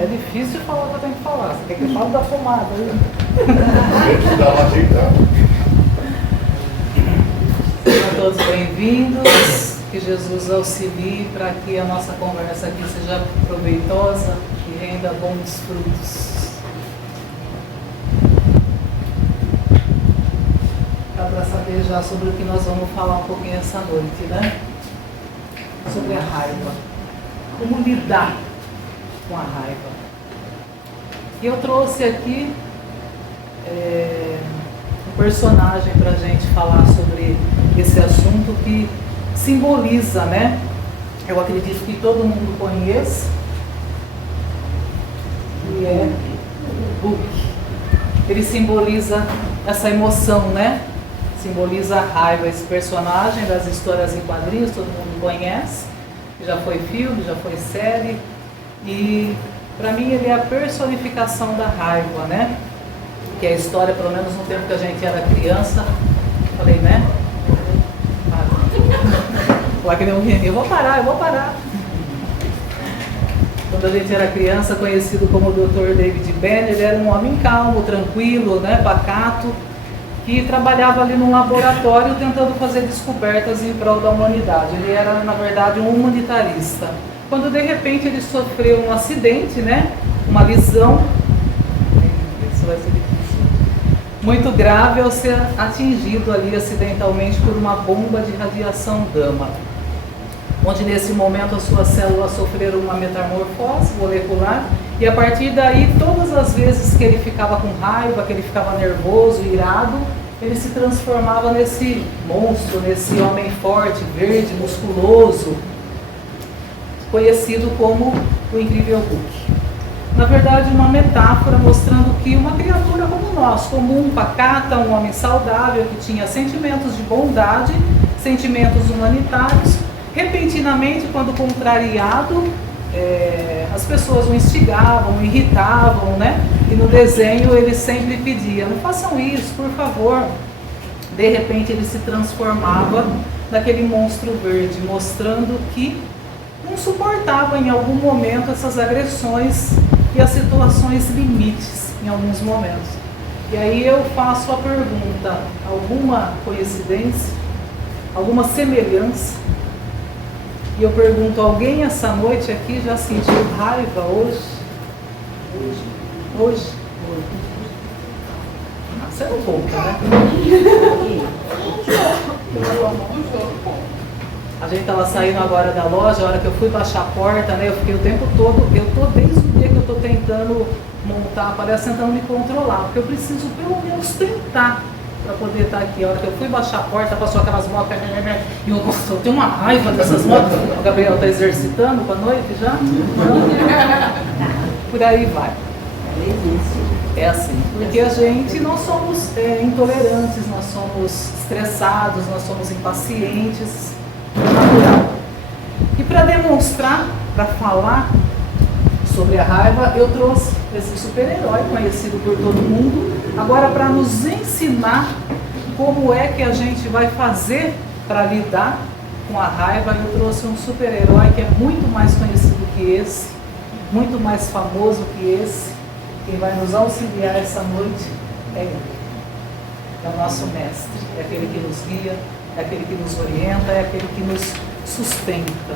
É difícil falar o que eu tenho que falar. Você quer que eu fale da fumada aí? Dá uma ajeitada. Sejam todos bem-vindos. Que Jesus auxilie para que a nossa conversa aqui seja proveitosa e renda bons frutos. Dá para saber já sobre o que nós vamos falar um pouquinho essa noite, né? Sobre a raiva. Como lidar com a raiva. E eu trouxe aqui um personagem para a gente falar sobre esse assunto que simboliza, né? Eu acredito que todo mundo conhece, que é Hulk. Ele simboliza essa emoção, né? Simboliza a raiva, esse personagem das histórias em quadrinhos, todo mundo conhece, já foi filme, já foi série, e para mim ele é a personificação da raiva, né? Que é a história, pelo menos no tempo que a gente era criança, falei, né? Lá que nem um menino, eu vou parar. Quando a gente era criança, conhecido como Dr. David Banner, ele era um homem calmo, tranquilo, né, pacato, que trabalhava ali num laboratório tentando fazer descobertas em prol da humanidade. Ele era, na verdade, um humanitarista. Quando de repente ele sofreu um acidente, né, uma lesão, isso vai ser difícil, muito grave ao ser atingido ali acidentalmente por uma bomba de radiação gama, onde nesse momento as suas células sofreram uma metamorfose molecular e a partir daí todas as vezes que ele ficava com raiva, que ele ficava nervoso, irado, ele se transformava nesse monstro, nesse homem forte, verde, musculoso, conhecido como o Incrível Hulk. Na verdade, uma metáfora mostrando que uma criatura como nós, comum, pacata, um homem saudável, que tinha sentimentos de bondade, sentimentos humanitários, repentinamente, quando contrariado, as pessoas o instigavam, o irritavam, né? E no desenho ele sempre pedia, não façam isso, por favor. De repente ele se transformava naquele monstro verde, mostrando que não suportava em algum momento essas agressões e as situações limites em alguns momentos. E aí eu faço a pergunta, alguma coincidência, alguma semelhança? E eu pergunto, alguém essa noite aqui já sentiu raiva hoje? Hoje? Você não conta, né? A gente estava saindo agora da loja, a hora que eu fui baixar a porta, né? Eu fiquei o tempo todo, desde o dia que eu estou tentando montar, parece tentando me controlar, porque eu preciso pelo menos tentar para poder estar aqui. A hora que eu fui baixar a porta, passou aquelas motos, e eu tenho uma raiva dessas motos. O Gabriel está exercitando para a noite já? Por aí vai. É assim, porque a gente, nós somos intolerantes, nós somos estressados, nós somos impacientes, é natural. E para demonstrar, para falar sobre a raiva, eu trouxe esse super-herói conhecido por todo mundo, agora para nos ensinar como é que a gente vai fazer para lidar com a raiva. Eu trouxe um super-herói que é muito mais conhecido que esse, muito mais famoso que esse. Quem vai nos auxiliar essa noite é ele. É o nosso mestre, é aquele que nos guia, é aquele que nos orienta, é aquele que nos sustenta.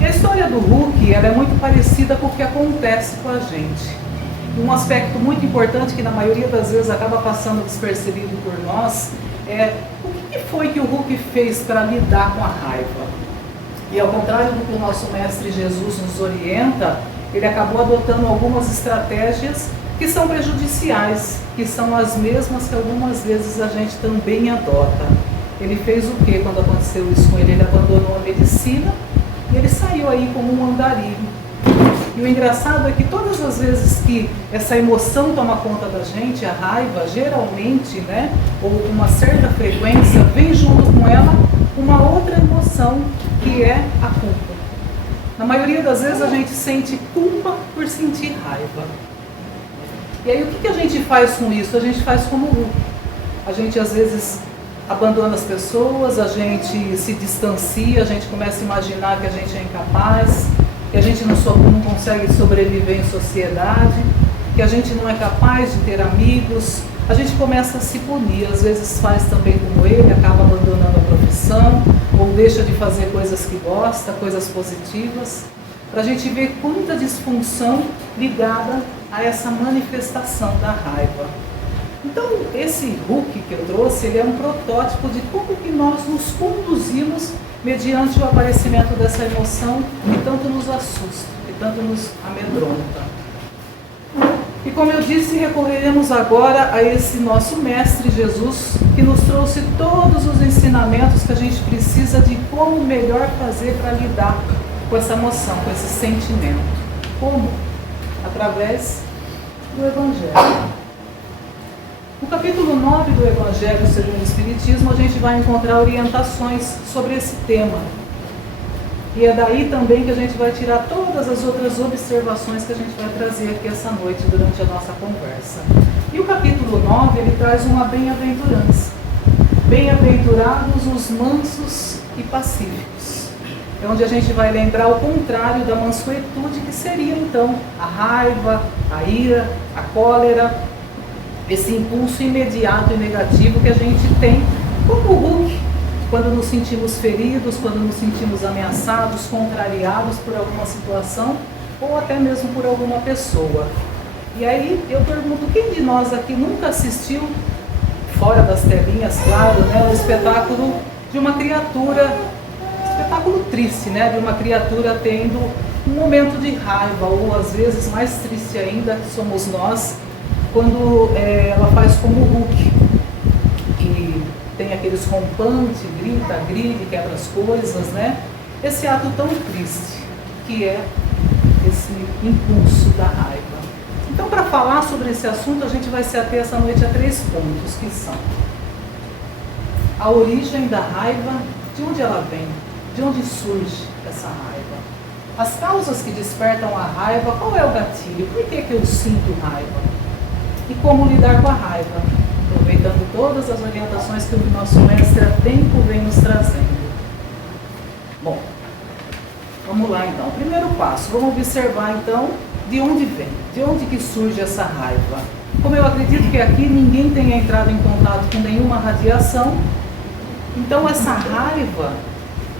E a história do Hulk, ela é muito parecida com o que acontece com a gente. Um aspecto muito importante que na maioria das vezes acaba passando despercebido por nós é o que foi que o Hulk fez para lidar com a raiva. E ao contrário do que o nosso mestre Jesus nos orienta, ele acabou adotando algumas estratégias que são prejudiciais, que são as mesmas que algumas vezes a gente também adota. Ele fez o que quando aconteceu isso com ele? Ele abandonou a medicina e ele saiu aí como um andarilho. E o engraçado é que todas as vezes que essa emoção toma conta da gente, a raiva, geralmente, né, ou com uma certa frequência, vem junto com ela uma outra emoção, que é a culpa. Na maioria das vezes a gente sente culpa por sentir raiva. E aí o que a gente faz com isso? A gente faz como o Hulk. A gente às vezes abandona as pessoas, a gente se distancia, a gente começa a imaginar que a gente é incapaz, que a gente não consegue sobreviver em sociedade, que a gente não é capaz de ter amigos, a gente começa a se punir, às vezes faz também como ele, acaba abandonando a profissão, ou deixa de fazer coisas que gosta, coisas positivas, para a gente ver quanta disfunção ligada a essa manifestação da raiva. Então, esse Huck que eu trouxe, ele é um protótipo de como que nós nos conduzimos mediante o aparecimento dessa emoção que tanto nos assusta, que tanto nos amedronta. E como eu disse, recorreremos agora a esse nosso Mestre Jesus, que nos trouxe todos os ensinamentos que a gente precisa de como melhor fazer para lidar com essa emoção, com esse sentimento. Como? Através do Evangelho. No capítulo 9 do Evangelho segundo o Espiritismo, a gente vai encontrar orientações sobre esse tema. E é daí também que a gente vai tirar todas as outras observações que a gente vai trazer aqui essa noite durante a nossa conversa. E o capítulo 9, ele traz uma bem-aventurança. Bem-aventurados os mansos e pacíficos. É onde a gente vai lembrar o contrário da mansuetude, que seria então a raiva, a ira, a cólera, esse impulso imediato e negativo que a gente tem como o Huck, quando nos sentimos feridos, quando nos sentimos ameaçados, contrariados por alguma situação ou até mesmo por alguma pessoa. E aí eu pergunto, quem de nós aqui nunca assistiu, fora das telinhas, claro, né, um espetáculo de uma criatura, espetáculo triste, né, de uma criatura tendo um momento de raiva, ou às vezes mais triste ainda, que somos nós, quando ela faz como o Huck, e tem aqueles rompantes, grita, grita, quebra as coisas, né? Esse ato tão triste, que é esse impulso da raiva. Então, para falar sobre esse assunto, a gente vai se ater essa noite a 3 pontos, que são a origem da raiva, de onde ela vem, de onde surge essa raiva, as causas que despertam a raiva, qual é o gatilho, por que eu sinto raiva? E como lidar com a raiva, aproveitando todas as orientações que o nosso mestre há tempo vem nos trazendo. Bom, vamos lá então. O primeiro passo, vamos observar então de onde vem, de onde que surge essa raiva. Como eu acredito que aqui ninguém tenha entrado em contato com nenhuma radiação, então essa raiva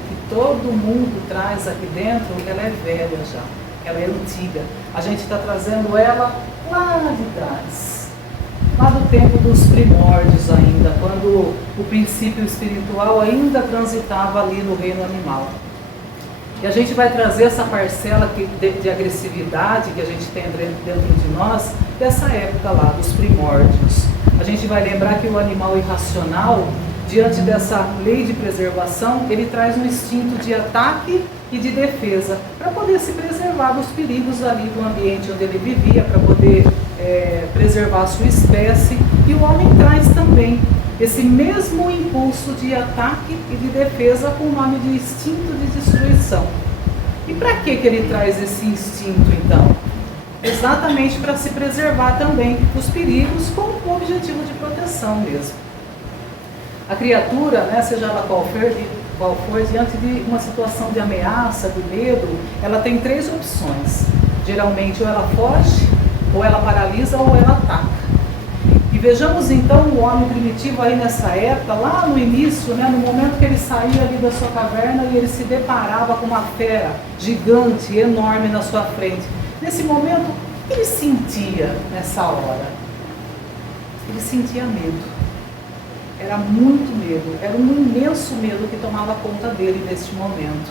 que todo mundo traz aqui dentro, ela é velha já, ela é antiga. A gente está trazendo ela lá de trás, lá do tempo dos primórdios ainda, quando o princípio espiritual ainda transitava ali no reino animal. E a gente vai trazer essa parcela de agressividade que a gente tem dentro de nós, dessa época lá, dos primórdios. A gente vai lembrar que o animal irracional, diante dessa lei de preservação, ele traz um instinto de ataque e de defesa, para poder se preservar dos perigos ali do ambiente onde ele vivia, para poder preservar a sua espécie. E o homem traz também esse mesmo impulso de ataque e de defesa com o nome de instinto de destruição. E para que ele traz esse instinto então? Exatamente para se preservar também dos perigos, com o objetivo de proteção mesmo. A criatura, né, seja ela qual for, diante de uma situação de ameaça, de medo, ela tem 3 opções. Geralmente ou ela foge, ou ela paralisa, ou ela ataca. E vejamos então o homem primitivo aí nessa época, lá no início, né, no momento que ele saía ali da sua caverna e ele se deparava com uma fera gigante, enorme na sua frente. Nesse momento, o que ele sentia nessa hora? Ele sentia medo. Era muito medo, era um imenso medo que tomava conta dele neste momento.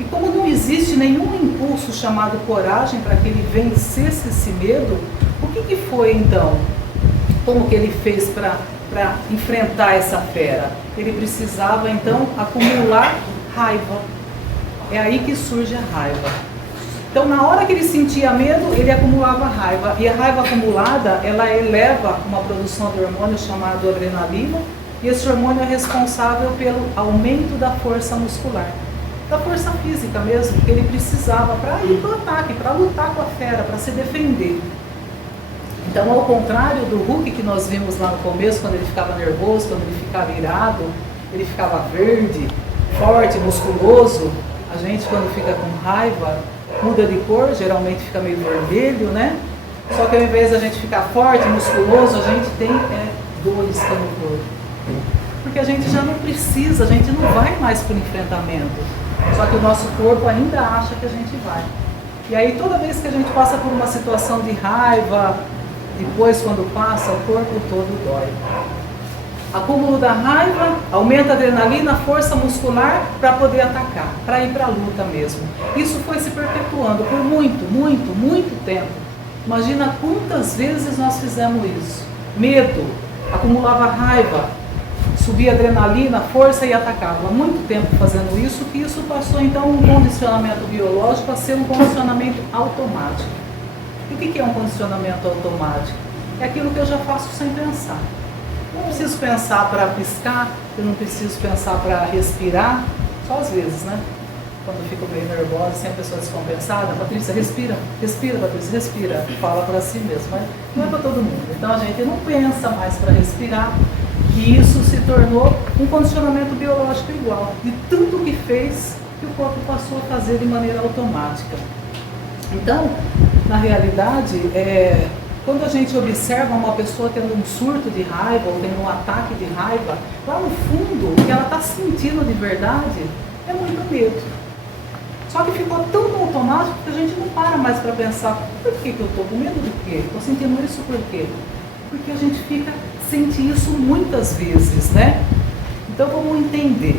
E como não existe nenhum impulso chamado coragem para que ele vencesse esse medo, o que foi então? Como que ele fez para enfrentar essa fera? Ele precisava então acumular raiva. É aí que surge a raiva. Então, na hora que ele sentia medo, ele acumulava raiva. E a raiva acumulada, ela eleva uma produção de hormônio chamado adrenalina. E esse hormônio é responsável pelo aumento da força muscular. Da força física mesmo, que ele precisava para ir para o ataque, para lutar com a fera, para se defender. Então, ao contrário do Huck que nós vimos lá no começo, quando ele ficava nervoso, quando ele ficava irado, ele ficava verde, forte, musculoso. A gente, quando fica com raiva, muda de cor, geralmente fica meio vermelho, né? Só que ao invés da gente ficar forte, musculoso, a gente tem dores pelo corpo. Porque a gente já não precisa, a gente não vai mais para o enfrentamento. Só que o nosso corpo ainda acha que a gente vai. E aí toda vez que a gente passa por uma situação de raiva, depois quando passa, o corpo todo dói. Acúmulo da raiva, aumenta a adrenalina, a força muscular para poder atacar, para ir para a luta mesmo. Isso foi se perpetuando por muito tempo. Imagina quantas vezes nós fizemos isso. Medo, acumulava raiva, subia adrenalina, força e atacava. Há muito tempo fazendo isso, que isso passou então um condicionamento biológico a ser um condicionamento automático. E o que é um condicionamento automático? É aquilo que eu já faço sem pensar. Eu não preciso pensar para piscar, eu não preciso pensar para respirar, só às vezes, né? Quando eu fico meio nervosa, sem a pessoa descompensada, Patrícia, respira, Patrícia, respira, fala para si mesmo, mas não é para todo mundo. Então a gente não pensa mais para respirar, e isso se tornou um condicionamento biológico igual, de tanto que fez que o corpo passou a fazer de maneira automática. Então, na realidade, quando a gente observa uma pessoa tendo um surto de raiva ou tendo um ataque de raiva, lá no fundo, o que ela está sentindo de verdade é muito medo. Só que ficou tão automático que a gente não para mais para pensar, por que eu estou com medo do quê? Estou sentindo isso por quê? Porque a gente sente isso muitas vezes, né? Então vamos entender.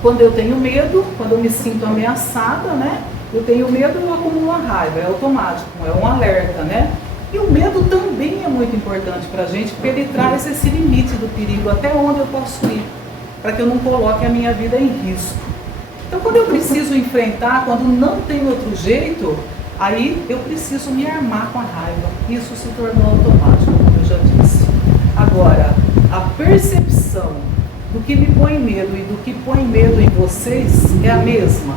Quando eu tenho medo, quando eu me sinto ameaçada, né? Eu tenho medo, eu acumulo a raiva, é automático, é um alerta, né? E o medo também é muito importante para a gente, porque ele traz esse limite do perigo, até onde eu posso ir, para que eu não coloque a minha vida em risco. Então, quando eu preciso enfrentar, quando não tem outro jeito, aí eu preciso me armar com a raiva. Isso se tornou automático, como eu já disse. Agora, a percepção do que me põe medo e do que põe medo em vocês é a mesma?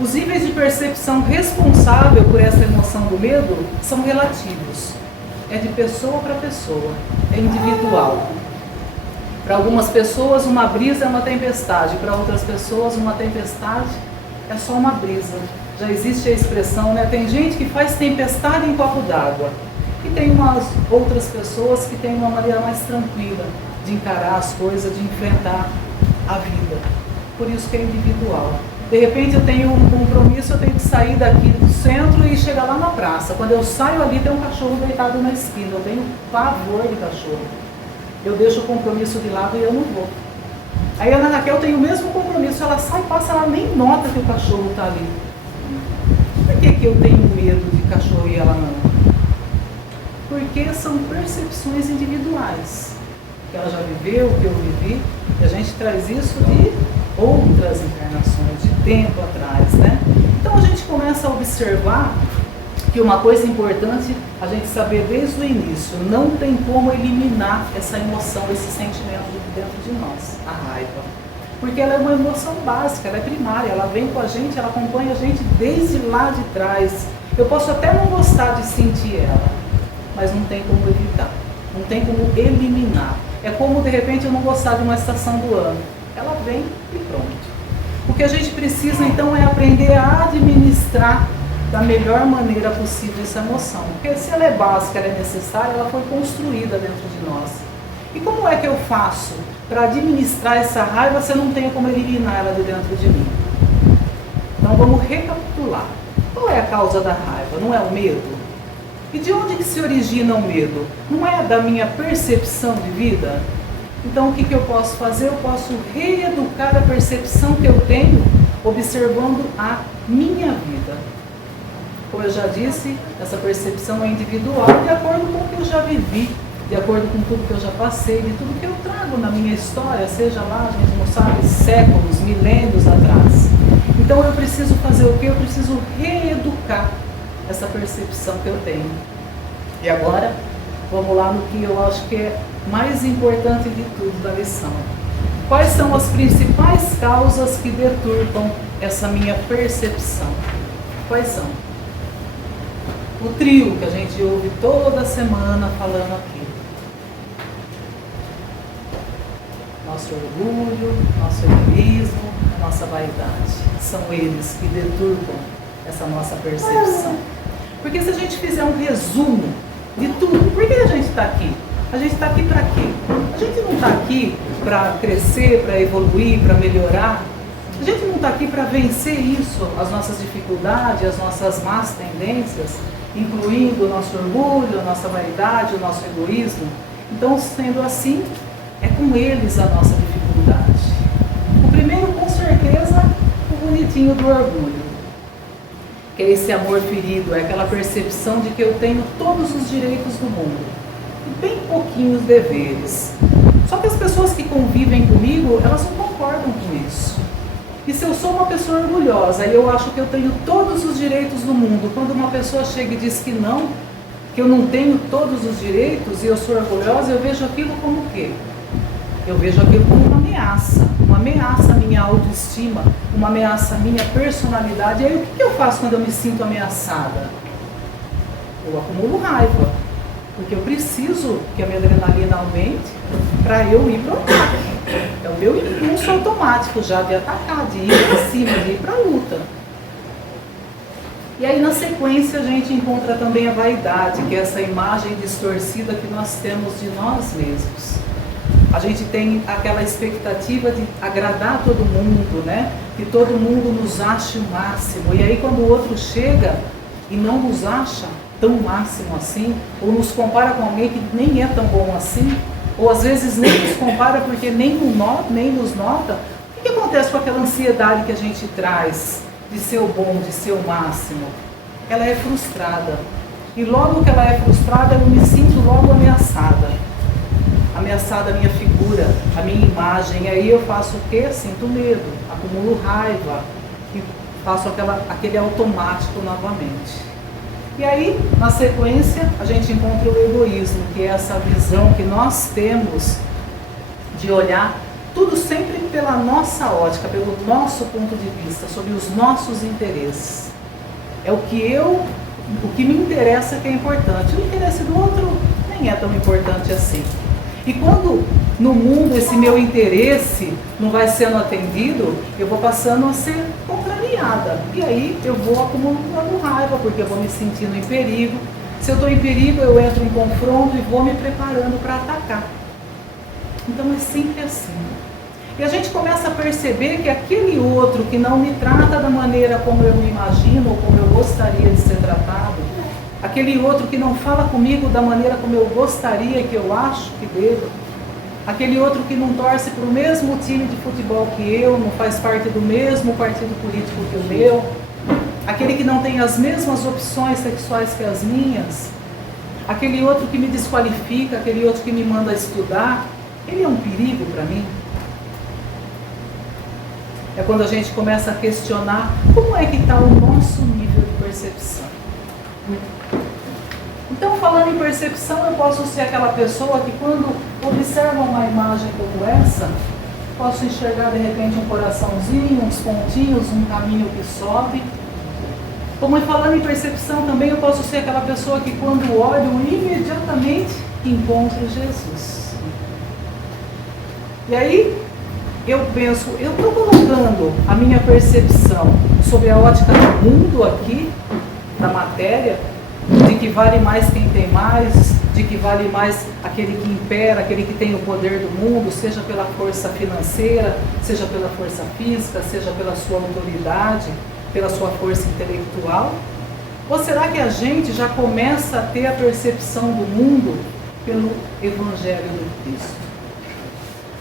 Os níveis de percepção responsável por essa emoção do medo são relativos. É de pessoa para pessoa, é individual. Para algumas pessoas, uma brisa é uma tempestade. Para outras pessoas, uma tempestade é só uma brisa. Já existe a expressão, né? Tem gente que faz tempestade em copo d'água. E tem umas outras pessoas que têm uma maneira mais tranquila de encarar as coisas, de enfrentar a vida. Por isso que é individual. De repente eu tenho um compromisso, eu tenho que sair daqui do centro e chegar lá na praça. Quando eu saio ali, tem um cachorro deitado na esquina. Eu tenho pavor de cachorro. Eu deixo o compromisso de lado e eu não vou. Aí a Ana Raquel tem o mesmo compromisso, ela sai, passa, ela nem nota que o cachorro está ali. Por que eu tenho medo de cachorro e ela não? Porque são percepções individuais. Que ela já viveu, que eu vivi, e a gente traz isso de outras encarnações, de tempo atrás, né? Então a gente começa a observar que uma coisa importante a gente saber desde o início, não tem como eliminar essa emoção, esse sentimento dentro de nós, a raiva. Porque ela é uma emoção básica, ela é primária, ela vem com a gente, ela acompanha a gente desde lá de trás. Eu posso até não gostar de sentir ela, mas não tem como evitar, não tem como eliminar. É como de repente eu não gostar de uma estação do ano. Ela vem e pronto. O que a gente precisa então é aprender a administrar da melhor maneira possível essa emoção. Porque se ela é básica, ela é necessária, ela foi construída dentro de nós. E como é que eu faço para administrar essa raiva se eu não tenho como eliminar ela de dentro de mim? Então vamos recapitular. Qual é a causa da raiva? Não é o medo? E de onde que se origina o medo? Não é da minha percepção de vida? Então o que eu posso fazer? Eu posso reeducar a percepção que eu tenho observando a minha vida. Como eu já disse, essa percepção é individual de acordo com o que eu já vivi, de acordo com tudo que eu já passei, de tudo que eu trago na minha história, seja lá, a gente não sabe, séculos, milênios atrás. Então eu preciso fazer o quê? Eu preciso reeducar essa percepção que eu tenho. E agora, vamos lá no que eu acho que é mais importante de tudo da lição. Quais são as principais causas que deturpam essa minha percepção? Quais são? O trio que a gente ouve toda semana falando aqui. Nosso orgulho, nosso egoísmo, a nossa vaidade. São eles que deturpam essa nossa percepção. Porque se a gente fizer um resumo de tudo, por que a gente está aqui? A gente está aqui para quê? A gente não está aqui para crescer, para evoluir, para melhorar. A gente não está aqui para vencer isso, as nossas dificuldades, as nossas más tendências, incluindo o nosso orgulho, a nossa vaidade, o nosso egoísmo. Então, sendo assim, é com eles a nossa dificuldade. O primeiro, com certeza, o bonitinho do orgulho. Que é esse amor ferido, é aquela percepção de que eu tenho todos os direitos do mundo e bem pouquinhos deveres. Só que as pessoas que convivem comigo, elas não concordam com isso. E se eu sou uma pessoa orgulhosa e eu acho que eu tenho todos os direitos do mundo, quando uma pessoa chega e diz que eu não tenho todos os direitos e eu sou orgulhosa, eu vejo aquilo como o quê? Eu vejo aquilo como uma ameaça à minha autoestima, uma ameaça à minha personalidade. E aí o que eu faço quando eu me sinto ameaçada? Eu acumulo raiva, porque eu preciso que a minha adrenalina aumente para eu ir para o ataque. É o meu impulso automático já de atacar, de ir para cima, de ir para a luta. E aí na sequência a gente encontra também a vaidade, que é essa imagem distorcida que nós temos de nós mesmos. A gente tem aquela expectativa de agradar todo mundo, né? Que todo mundo nos ache o máximo. E aí quando o outro chega e não nos acha tão máximo assim, ou nos compara com alguém que nem é tão bom assim, ou às vezes nem nos compara porque nem nos nota, o que acontece com aquela ansiedade que a gente traz de ser o bom, de ser o máximo? Ela é frustrada. E logo que ela é frustrada, eu me sinto logo ameaçada a minha figura, a minha imagem. E aí eu faço o quê? Sinto medo, acumulo raiva e faço aquele automático novamente. E aí, na sequência, a gente encontra o egoísmo, que é essa visão que nós temos de olhar tudo sempre pela nossa ótica, pelo nosso ponto de vista, sobre os nossos interesses. É o que me interessa que é importante. O interesse do outro nem é tão importante assim. E quando no mundo esse meu interesse não vai sendo atendido, eu vou passando a ser contrariada. E aí eu vou acumulando raiva, porque eu vou me sentindo em perigo. Se eu estou em perigo, eu entro em confronto e vou me preparando para atacar. Então é sempre assim. E a gente começa a perceber que aquele outro que não me trata da maneira como eu me imagino ou como eu gostaria de ser tratado, aquele outro que não fala comigo da maneira como eu gostaria, que eu acho que devo, aquele outro que não torce para o mesmo time de futebol que eu, não faz parte do mesmo partido político que o meu, aquele que não tem as mesmas opções sexuais que as minhas, aquele outro que me desqualifica, aquele outro que me manda estudar, ele é um perigo para mim. É quando a gente começa a questionar como é que está o nosso nível de percepção. Então, falando em percepção, eu posso ser aquela pessoa que quando observa uma imagem como essa, posso enxergar de repente um coraçãozinho, uns pontinhos, um caminho que sobe. Como falando em percepção também, eu posso ser aquela pessoa que quando olho, imediatamente encontro Jesus. E aí, eu penso, eu estou colocando a minha percepção sobre a ótica do mundo aqui, da matéria, de que vale mais quem tem mais, de que vale mais aquele que impera, aquele que tem o poder do mundo, seja pela força financeira, seja pela força física, seja pela sua autoridade, pela sua força intelectual? Ou será que a gente já começa a ter a percepção do mundo pelo Evangelho do Cristo?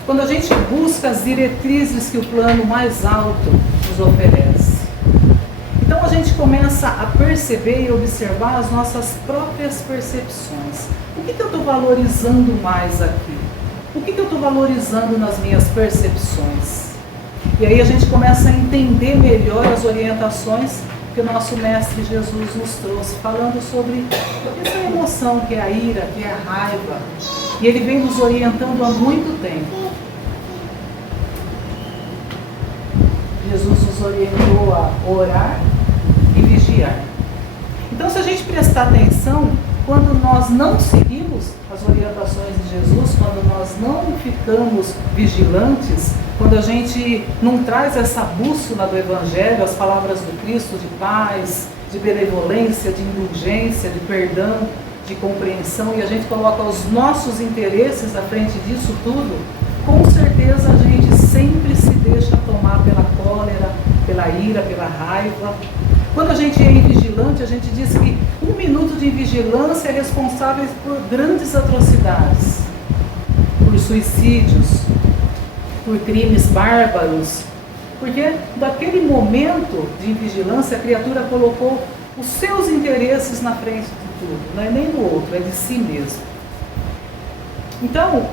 Quando a gente busca as diretrizes que o plano mais alto nos oferece. Então a gente começa a perceber e observar as nossas próprias percepções. O que eu estou valorizando mais aqui? O que eu estou valorizando nas minhas percepções? E aí a gente começa a entender melhor as orientações que o nosso Mestre Jesus nos trouxe, falando sobre essa emoção que é a ira, que é a raiva. E ele vem nos orientando há muito tempo. Jesus nos orientou a orar e vigiar. Então, se a gente prestar atenção, quando nós não seguimos as orientações de Jesus, quando nós não ficamos vigilantes, quando a gente não traz essa bússola do Evangelho, as palavras do Cristo de paz, de benevolência, de indulgência, de perdão, de compreensão, e a gente coloca os nossos interesses à frente disso tudo, com certeza a gente sempre se deixa tomar pela cólera, pela ira, pela raiva. Quando a gente é invigilante, a gente diz que 1 minuto de invigilância é responsável por grandes atrocidades, por suicídios, por crimes bárbaros, porque daquele momento de invigilância a criatura colocou os seus interesses na frente de tudo, não é nem do outro, é de si mesmo. Então,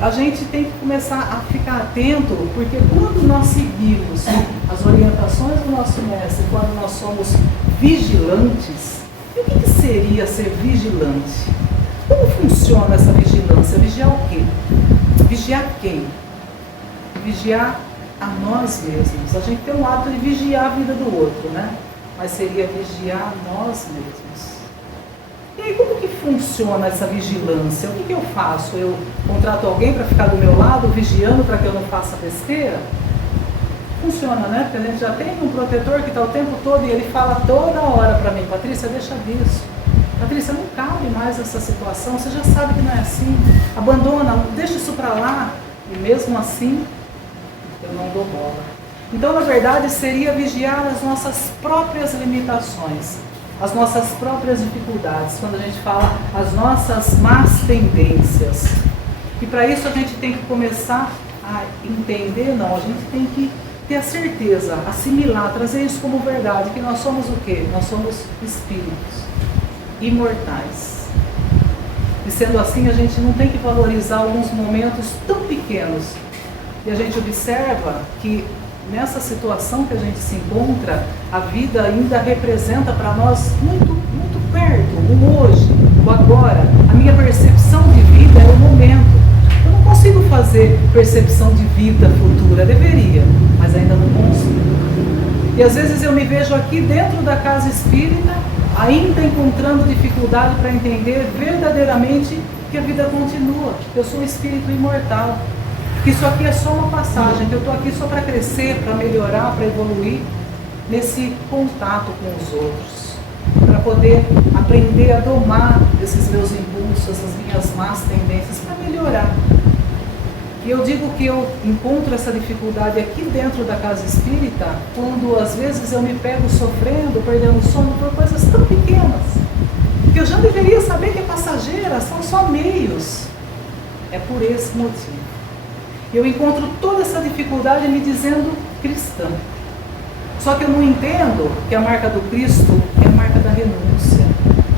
a gente tem que começar a ficar atento, porque quando nós seguimos as orientações do nosso mestre, quando nós somos vigilantes, e o que seria ser vigilante? Como funciona essa vigilância? Vigiar o quê? Vigiar quem? Vigiar a nós mesmos. A gente tem um hábito de vigiar a vida do outro, né? Mas seria vigiar nós mesmos. E aí, como que funciona essa vigilância? O que eu faço? Eu contrato alguém para ficar do meu lado, vigiando para que eu não faça besteira? Funciona, né? Porque a gente já tem um protetor que está o tempo todo e ele fala toda hora para mim: Patrícia, deixa disso. Patrícia, não cabe mais essa situação, você já sabe que não é assim. Abandona, deixa isso para lá. E mesmo assim, eu não dou bola. Então, na verdade, seria vigiar as nossas próprias limitações, as nossas próprias dificuldades, quando a gente fala as nossas más tendências. E para isso a gente tem que começar a entender, não, a gente tem que ter a certeza, assimilar, trazer isso como verdade, que nós somos o quê? Nós somos espíritos imortais. E sendo assim, a gente não tem que valorizar alguns momentos tão pequenos. E a gente observa que nessa situação que a gente se encontra, a vida ainda representa para nós muito, muito perto, o hoje, o agora. A minha percepção de vida é o momento. Eu não consigo fazer percepção de vida futura, deveria, mas ainda não consigo. E às vezes eu me vejo aqui dentro da casa espírita, ainda encontrando dificuldade para entender verdadeiramente que a vida continua. Eu sou um espírito imortal. Que isso aqui é só uma passagem, que eu estou aqui só para crescer, para melhorar, para evoluir nesse contato com os outros, para poder aprender a domar esses meus impulsos, essas minhas más tendências, para melhorar. E eu digo que eu encontro essa dificuldade aqui dentro da casa espírita, quando às vezes eu me pego sofrendo, perdendo sono por coisas tão pequenas, que eu já deveria saber que é passageira, são só meios. É por esse motivo. Eu encontro toda essa dificuldade me dizendo cristã. Só que eu não entendo que a marca do Cristo é a marca da renúncia.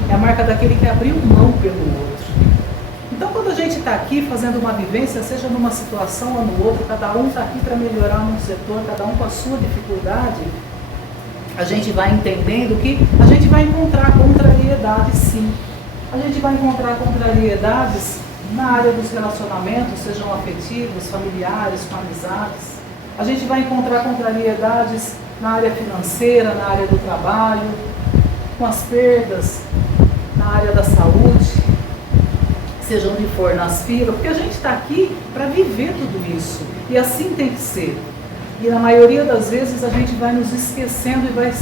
É a marca daquele que abriu mão pelo outro. Então, quando a gente está aqui fazendo uma vivência, seja numa situação ou no outro, cada um está aqui para melhorar num setor, cada um com a sua dificuldade, a gente vai entendendo que a gente vai encontrar contrariedades, sim. A gente vai encontrar contrariedades na área dos relacionamentos, sejam afetivos, familiares, com amizades. A gente vai encontrar contrariedades na área financeira, na área do trabalho, com as perdas, na área da saúde, seja onde for, nas filas, porque a gente está aqui para viver tudo isso. E assim tem que ser. E na maioria das vezes a gente vai nos esquecendo e vai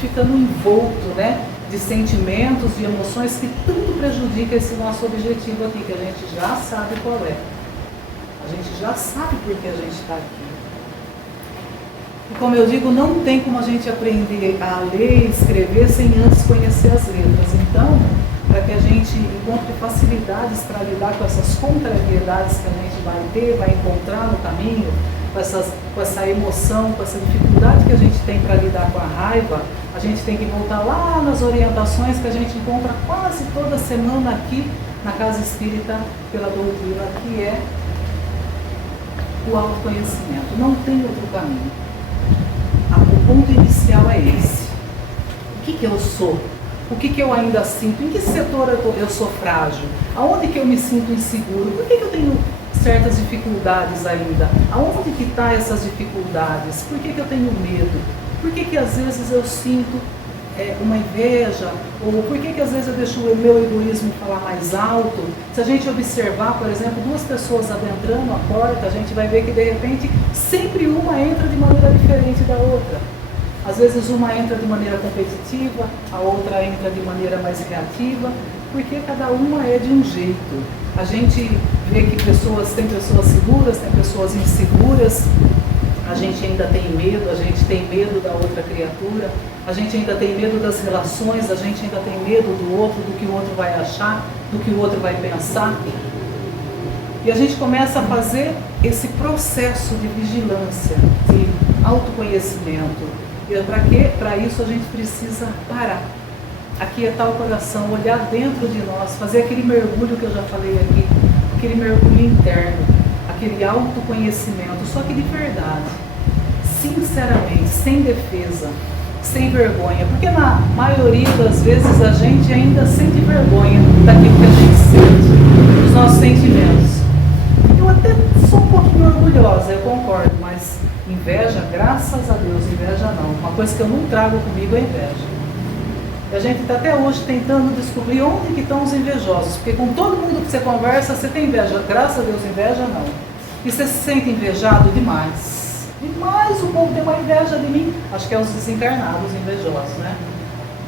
ficando envolto, né, de sentimentos, de emoções que tanto prejudicam esse nosso objetivo aqui, que a gente já sabe qual é. A gente já sabe por que a gente está aqui. E como eu digo, não tem como a gente aprender a ler e escrever sem antes conhecer as letras. Então, para que a gente encontre facilidades para lidar com essas contrariedades que a gente vai ter, vai encontrar no caminho, com essa emoção, com essa dificuldade que a gente tem para lidar com a raiva, a gente tem que voltar lá nas orientações que a gente encontra quase toda semana aqui na Casa Espírita pela doutrina, que é o autoconhecimento. Não tem outro caminho. O ponto inicial é esse. O que eu sou? O que eu ainda sinto? Em que setor eu sou frágil? Aonde que eu me sinto inseguro? Por que eu tenho certas dificuldades ainda? Aonde que estão essas dificuldades? Por que eu tenho medo? Por que às vezes eu sinto uma inveja, ou por que às vezes eu deixo o meu egoísmo falar mais alto? Se a gente observar, por exemplo, duas pessoas adentrando a porta, a gente vai ver que de repente sempre uma entra de maneira diferente da outra. Às vezes uma entra de maneira competitiva, a outra entra de maneira mais reativa, porque cada uma é de um jeito. A gente vê que tem pessoas seguras, tem pessoas inseguras, a gente ainda tem medo, a gente tem medo da outra criatura, a gente ainda tem medo das relações, a gente ainda tem medo do outro, do que o outro vai achar, do que o outro vai pensar. E a gente começa a fazer esse processo de vigilância, de autoconhecimento. E para quê? Para isso a gente precisa parar, aquietar o coração, olhar dentro de nós, fazer aquele mergulho que eu já falei aqui, aquele mergulho interno, aquele autoconhecimento, só que de verdade, sinceramente, sem defesa, sem vergonha, porque na maioria das vezes a gente ainda sente vergonha daquilo que a gente sente, dos nossos sentimentos. Eu até sou um pouquinho orgulhosa, eu concordo, mas inveja, graças a Deus, inveja não. Uma coisa que eu não trago comigo é inveja. E a gente está até hoje tentando descobrir onde que estão os invejosos, porque com todo mundo que você conversa, você tem inveja. Graças a Deus, inveja não. E você se sente invejado demais. Demais o povo tem uma inveja de mim. Acho que é os desencarnados invejosos, né?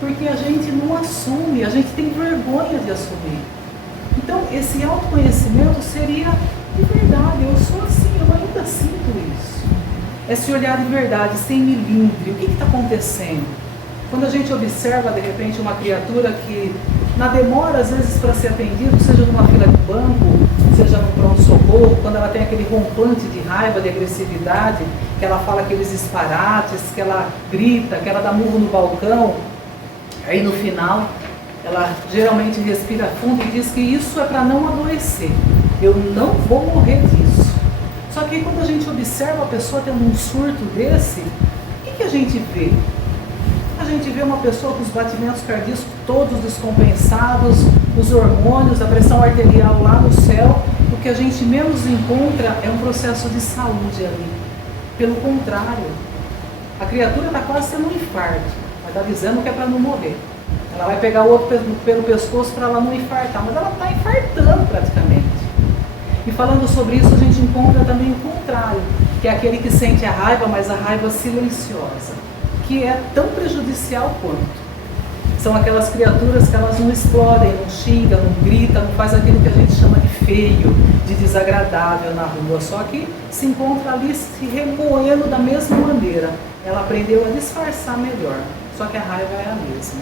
Porque a gente não assume, a gente tem vergonha de assumir. Então, esse autoconhecimento seria de verdade, eu sou assim, eu ainda sinto isso. É se olhar de verdade, sem milímetro. O que está acontecendo? Quando a gente observa, de repente, uma criatura que, na demora, às vezes, para ser atendido, seja numa fila de banco, seja no pronto-socorro, quando ela tem aquele rompante de raiva, de agressividade, que ela fala aqueles disparates, que ela grita, que ela dá murro no balcão, aí no final, ela geralmente respira fundo e diz que isso é para não adoecer. Eu não vou morrer disso. Só que quando a gente observa a pessoa tendo um surto desse, o que a gente vê? A gente vê uma pessoa com os batimentos cardíacos todos descompensados, os hormônios, a pressão arterial lá no céu. O que a gente menos encontra é um processo de saúde ali. Pelo contrário, a criatura está quase sendo um infarto, mas está dizendo que é para não morrer. Ela vai pegar o outro pelo pescoço para ela não infartar, mas ela está infartando praticamente. E falando sobre isso, a gente encontra também o contrário, que é aquele que sente a raiva, mas a raiva silenciosa, que é tão prejudicial quanto. São aquelas criaturas que elas não explodem, não xingam, não gritam, não faz aquilo que a gente chama de feio, de desagradável na rua, só que se encontra ali se remoendo da mesma maneira. Ela aprendeu a disfarçar melhor, só que a raiva é a mesma.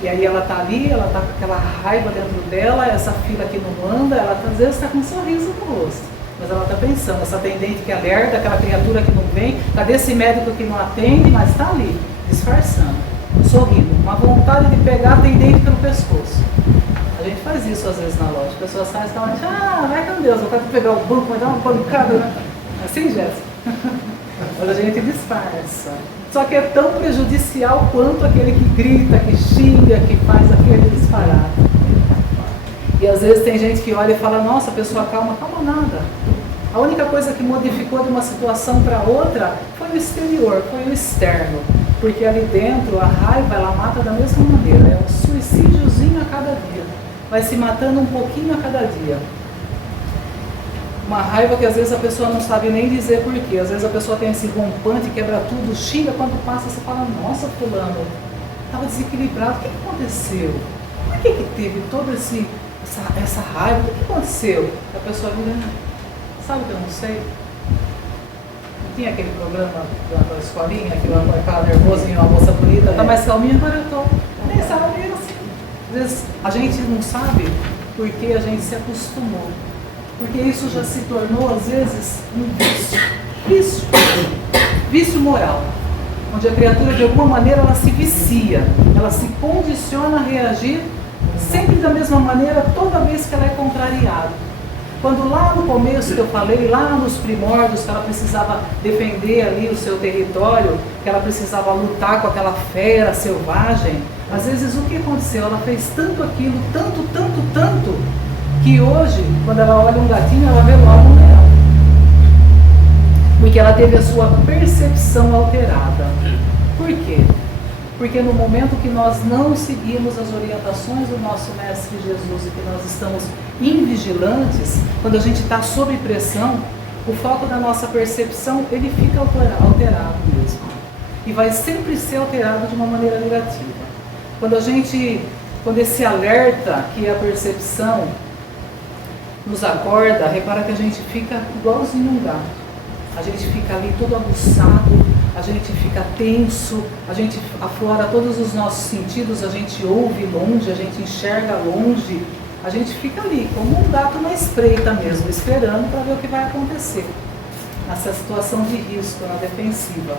E aí ela está ali, ela está com aquela raiva dentro dela, essa fila que não anda, ela às vezes está com um sorriso no rosto. Mas ela está pensando, essa atendente que alerta, aquela criatura que não vem, cadê esse médico que não atende, mas está ali, disfarçando, sorrindo, uma vontade de pegar a atendente pelo pescoço. A gente faz isso às vezes na loja, a pessoa sai e fala, vai com Deus, eu quero pegar o banco, vai dar uma pancada, né? Assim, Jéssica. Mas a gente disfarça. Só que é tão prejudicial quanto aquele que grita, que xinga, que faz aquele disparate. E às vezes tem gente que olha e fala, nossa, pessoa calma, calma nada. A única coisa que modificou de uma situação para outra foi o exterior, foi o externo. Porque ali dentro a raiva, ela mata da mesma maneira. É um suicídiozinho a cada dia. Vai se matando um pouquinho a cada dia. Uma raiva que às vezes a pessoa não sabe nem dizer porquê. Às vezes a pessoa tem esse rompante, quebra tudo, xinga, quando passa você fala, nossa, fulano, estava desequilibrado, o que aconteceu? Por que teve toda essa raiva? O que aconteceu? A pessoa vira, sabe que eu não sei? Não tinha aquele programa da escolinha, que eu estava nervoso e uma moça bonita, está mais calminha, agora eu estou. Nem sabe, assim. Às vezes a gente não sabe porque a gente se acostumou. Porque isso já se tornou, às vezes, um vício moral, onde a criatura, de alguma maneira, ela se vicia, ela se condiciona a reagir sempre da mesma maneira, toda vez que ela é contrariada. Quando lá no começo que eu falei, lá nos primórdios, que ela precisava defender ali o seu território, que ela precisava lutar com aquela fera selvagem, às vezes o que aconteceu? Ela fez tanto aquilo, tanto, que hoje, quando ela olha um gatinho, ela vê logo um leão. Porque ela teve a sua percepção alterada. Por quê? Porque no momento que nós não seguimos as orientações do nosso Mestre Jesus e que nós estamos invigilantes, quando a gente está sob pressão, o foco da nossa percepção, ele fica alterado mesmo. E vai sempre ser alterado de uma maneira negativa. Quando esse alerta, que é a percepção, nos acorda, repara que a gente fica igualzinho um gato. A gente fica ali todo aguçado, a gente fica tenso, a gente aflora todos os nossos sentidos, a gente ouve longe, a gente enxerga longe, a gente fica ali, como um gato na espreita mesmo, esperando para ver o que vai acontecer, nessa situação de risco, na defensiva.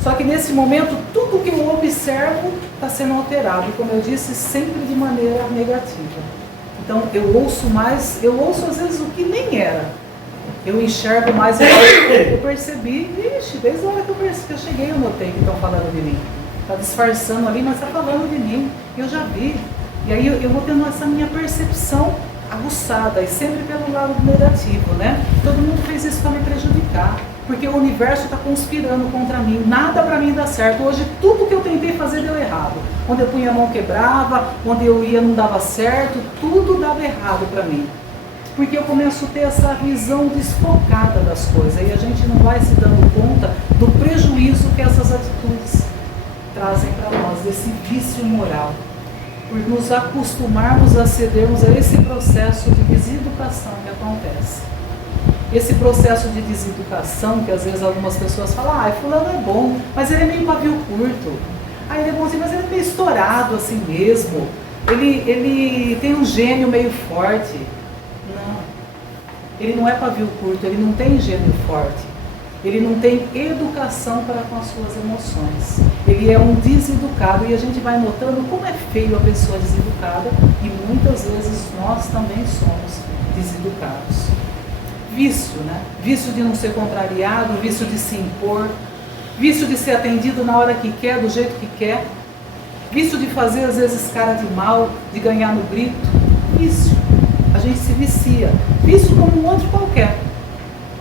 Só que nesse momento, tudo que eu observo está sendo alterado, e como eu disse, sempre de maneira negativa. Então eu ouço às vezes o que nem era. Eu enxergo mais, eu percebi, vixe, desde a hora que eu cheguei eu notei que estão falando de mim. Está disfarçando ali, mas está falando de mim, eu já vi. E aí eu vou tendo essa minha percepção aguçada, e sempre pelo lado negativo, né? Todo mundo fez isso para me prejudicar, porque o universo está conspirando contra mim, nada para mim dá certo. Hoje tudo que eu tentei fazer deu errado. Onde eu punha a mão quebrava, onde eu ia não dava certo, tudo dava errado para mim. Porque eu começo a ter essa visão desfocada das coisas, e a gente não vai se dando conta do prejuízo que essas atitudes trazem para nós, desse vício moral. Por nos acostumarmos a cedermos a esse processo de deseducação que acontece. Esse processo de deseducação, que às vezes algumas pessoas falam, fulano é bom, mas ele é meio pavio curto. Ele é bonzinho, mas ele é meio estourado assim mesmo. Ele tem um gênio meio forte. Não. Ele não é pavio curto, ele não tem gênio forte. Ele não tem educação para com as suas emoções. Ele é um deseducado, e a gente vai notando como é feio a pessoa deseducada, e muitas vezes nós também somos deseducados. Vício, né? Vício de não ser contrariado, vício de se impor, vício de ser atendido na hora que quer, do jeito que quer, vício de fazer às vezes cara de mal, de ganhar no grito. Vício. A gente se vicia. Vício como um outro qualquer.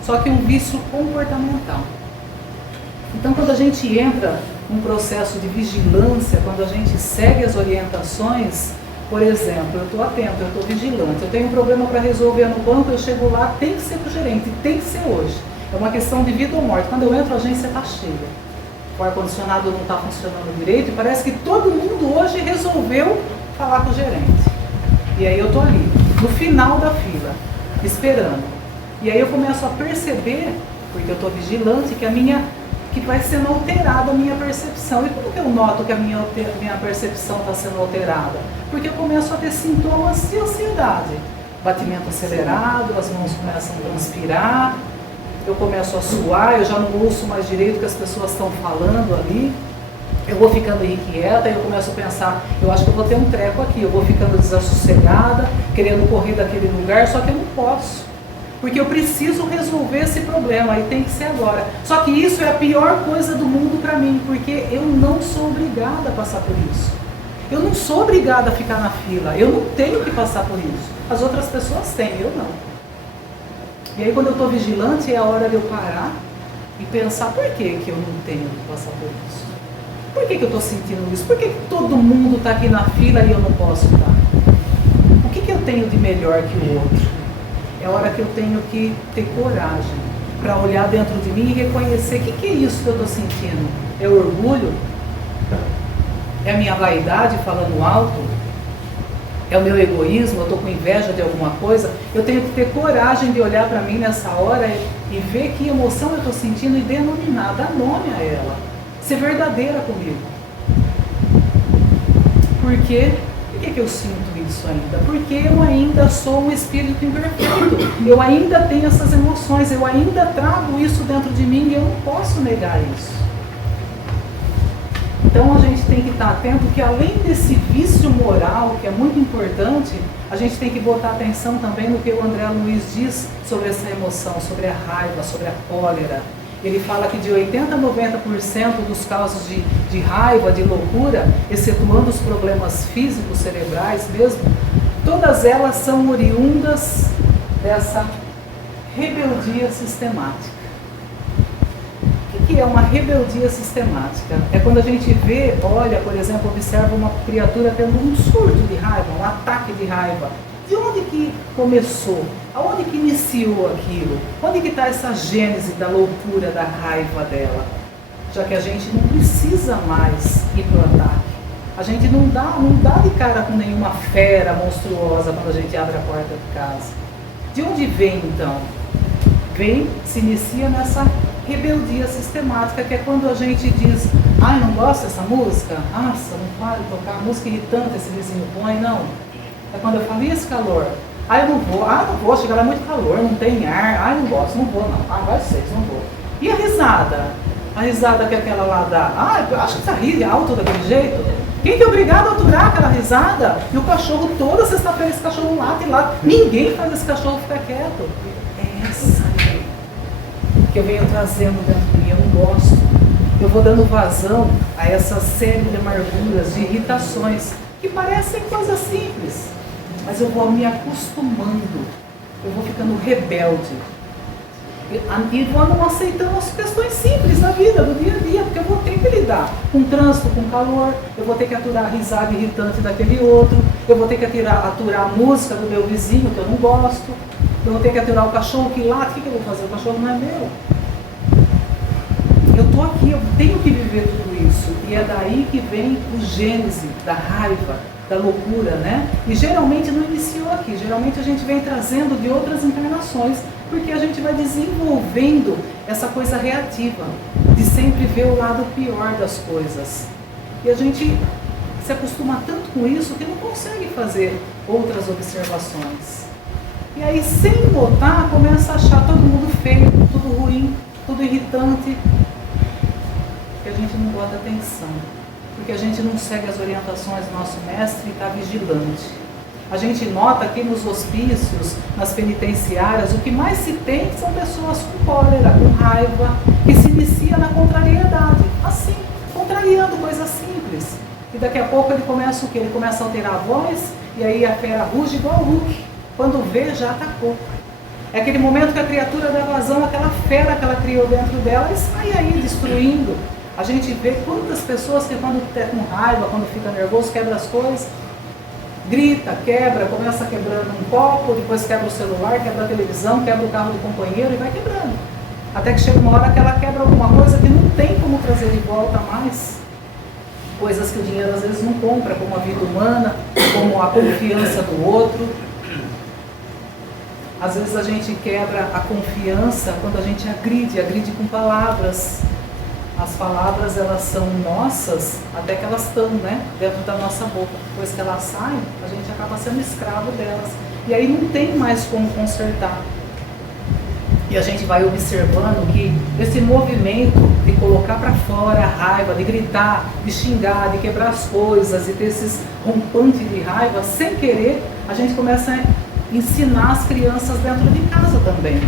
Só que um vício comportamental. Então, quando a gente entra num processo de vigilância, quando a gente segue as orientações, por exemplo, eu estou atento, eu estou vigilante, eu tenho um problema para resolver no banco, eu chego lá, tem que ser para o gerente, tem que ser hoje. É uma questão de vida ou morte. Quando eu entro, a agência está cheia. O ar-condicionado não está funcionando direito, e parece que todo mundo hoje resolveu falar com o gerente. E aí eu estou ali, no final da fila, esperando. E aí eu começo a perceber, porque eu estou vigilante, que vai sendo alterada a minha percepção. E como que eu noto que a minha percepção está sendo alterada? Porque eu começo a ter sintomas de ansiedade. Batimento acelerado, as mãos começam a transpirar, eu começo a suar, eu já não ouço mais direito o que as pessoas estão falando ali. Eu vou ficando irrequieta, e eu começo a pensar, eu acho que eu vou ter um treco aqui, eu vou ficando desassossegada, querendo correr daquele lugar, só que eu não posso. Porque eu preciso resolver esse problema, e tem que ser agora. Só que isso é a pior coisa do mundo para mim, porque eu não sou obrigada a passar por isso. Eu não sou obrigada a ficar na fila, eu não tenho que passar por isso. As outras pessoas têm, eu não. E aí quando eu estou vigilante, é a hora de eu parar e pensar, por que eu não tenho que passar por isso? Por que eu estou sentindo isso? Por que todo mundo está aqui na fila e eu não posso estar? O que eu tenho de melhor que o outro? É a hora que eu tenho que ter coragem para olhar dentro de mim e reconhecer o que é isso que eu estou sentindo. É o orgulho? É a minha vaidade falando alto? É o meu egoísmo? Eu estou com inveja de alguma coisa? Eu tenho que ter coragem de olhar para mim nessa hora e ver que emoção eu estou sentindo e denominar, dar nome a ela. Ser verdadeira comigo. Por quê? Por que eu sinto isso ainda? Porque eu ainda sou um espírito imperfeito. Eu ainda tenho essas emoções, eu ainda trago isso dentro de mim, e eu não posso negar isso. Então a gente tem que estar atento que, além desse vício moral, que é muito importante, a gente tem que botar atenção também no que o André Luiz diz sobre essa emoção, sobre a raiva, sobre a cólera. Ele fala que de 80% a 90% dos casos de raiva, de loucura, excetuando os problemas físicos, cerebrais mesmo, todas elas são oriundas dessa rebeldia sistemática. O que que é uma rebeldia sistemática? É quando a gente vê, olha, por exemplo, observa uma criatura tendo um surto de raiva, um ataque de raiva. De onde que começou? Aonde que iniciou aquilo? Onde que está essa gênese da loucura, da raiva dela? Já que a gente não precisa mais ir para o ataque. A gente não dá de cara com nenhuma fera monstruosa quando a gente abre a porta de casa. De onde vem então? Se inicia nessa rebeldia sistemática, que é quando a gente diz, ai, não gosto dessa música? Nossa, não para de tocar, música irritante esse vizinho põe, não. É quando eu falo, e esse calor? Não vou, chega lá é muito calor, não tem ar, não gosto, não vou não, vai vocês, não vou. E a risada? A risada que aquela lá dá, eu acho que essa ri alto daquele jeito. Quem que é obrigado a aturar aquela risada? E o cachorro, toda sexta-feira, esse cachorro late e late. Ninguém faz esse cachorro ficar quieto. É essa que eu venho trazendo dentro de mim, eu não gosto. Eu vou dando vazão a essa série de amarguras, de irritações, que parecem coisas simples, mas eu vou me acostumando, eu vou ficando rebelde. E vou não aceitando as questões simples da vida, do dia a dia, porque eu vou ter que lidar com trânsito, com calor, eu vou ter que aturar a risada irritante daquele outro, eu vou ter que aturar a música do meu vizinho que eu não gosto, eu vou ter que aturar o cachorro que late. O que eu vou fazer? O cachorro não é meu. Eu estou aqui, eu tenho que viver tudo isso. E é daí que vem o gênese da raiva, da loucura, né? E geralmente não iniciou aqui, geralmente a gente vem trazendo de outras encarnações, porque a gente vai desenvolvendo essa coisa reativa, de sempre ver o lado pior das coisas. E a gente se acostuma tanto com isso que não consegue fazer outras observações. E aí, sem notar, começa a achar todo mundo feio, tudo ruim, tudo irritante, porque a gente não bota atenção, porque a gente não segue as orientações do nosso mestre e está vigilante. A gente nota que nos hospícios, nas penitenciárias, o que mais se tem são pessoas com cólera, com raiva, que se inicia na contrariedade, assim, contrariando coisas simples. E daqui a pouco ele começa o quê? Ele começa a alterar a voz, e aí a fera ruge igual o Hulk. Quando vê, já atacou. É aquele momento que a criatura dá vazão àquela fera que ela criou dentro dela e sai aí destruindo. A gente vê quantas pessoas que quando está com raiva, quando fica nervoso, quebra as coisas, grita, quebra, começa quebrando um copo, depois quebra o celular, quebra a televisão, quebra o carro do companheiro e vai quebrando. Até que chega uma hora que ela quebra alguma coisa que não tem como trazer de volta mais. Coisas que o dinheiro às vezes não compra, como a vida humana, como a confiança do outro. Às vezes a gente quebra a confiança quando a gente agride com palavras. As palavras, elas são nossas até que elas estão, né, dentro da nossa boca. Depois que elas saem, a gente acaba sendo escravo delas. E aí não tem mais como consertar. E a gente vai observando que esse movimento de colocar para fora a raiva, de gritar, de xingar, de quebrar as coisas e ter esses rompantes de raiva, sem querer, a gente começa a ensinar as crianças dentro de casa também.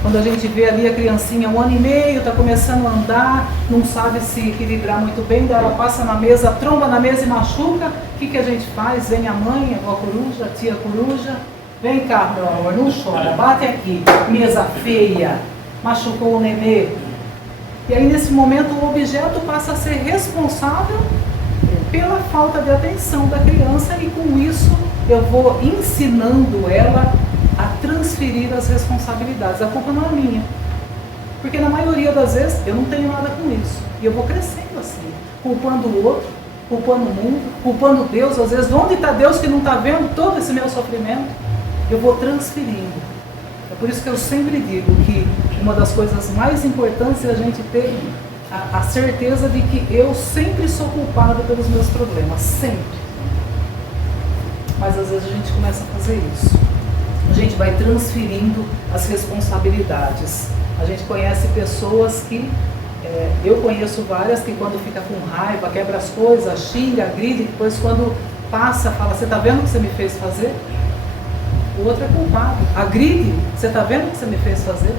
Quando a gente vê ali a criancinha 1 ano e meio, está começando a andar, não sabe se equilibrar muito bem, daí ela passa na mesa, tromba na mesa e machuca, o que a gente faz? Vem a mãe, a avó coruja, a tia coruja, vem cá, meu amor, não chora, bate aqui, mesa feia, machucou o nenê. E aí nesse momento o objeto passa a ser responsável pela falta de atenção da criança e com isso eu vou ensinando ela a transferir as responsabilidades. A culpa não é minha, porque na maioria das vezes eu não tenho nada com isso. E eu vou crescendo assim, culpando o outro, culpando o mundo, culpando Deus. Às vezes, onde está Deus que não está vendo todo esse meu sofrimento? Eu vou transferindo. É por isso que eu sempre digo que uma das coisas mais importantes é a gente ter a certeza de que eu sempre sou culpado pelos meus problemas, sempre. Mas às vezes a gente começa a fazer isso. A gente vai transferindo as responsabilidades. A gente conhece pessoas que, eu conheço várias que quando fica com raiva, quebra as coisas, xinga, agride, depois quando passa, fala, você está vendo o que você me fez fazer? O outro é culpado. Agride, você está vendo o que você me fez fazer?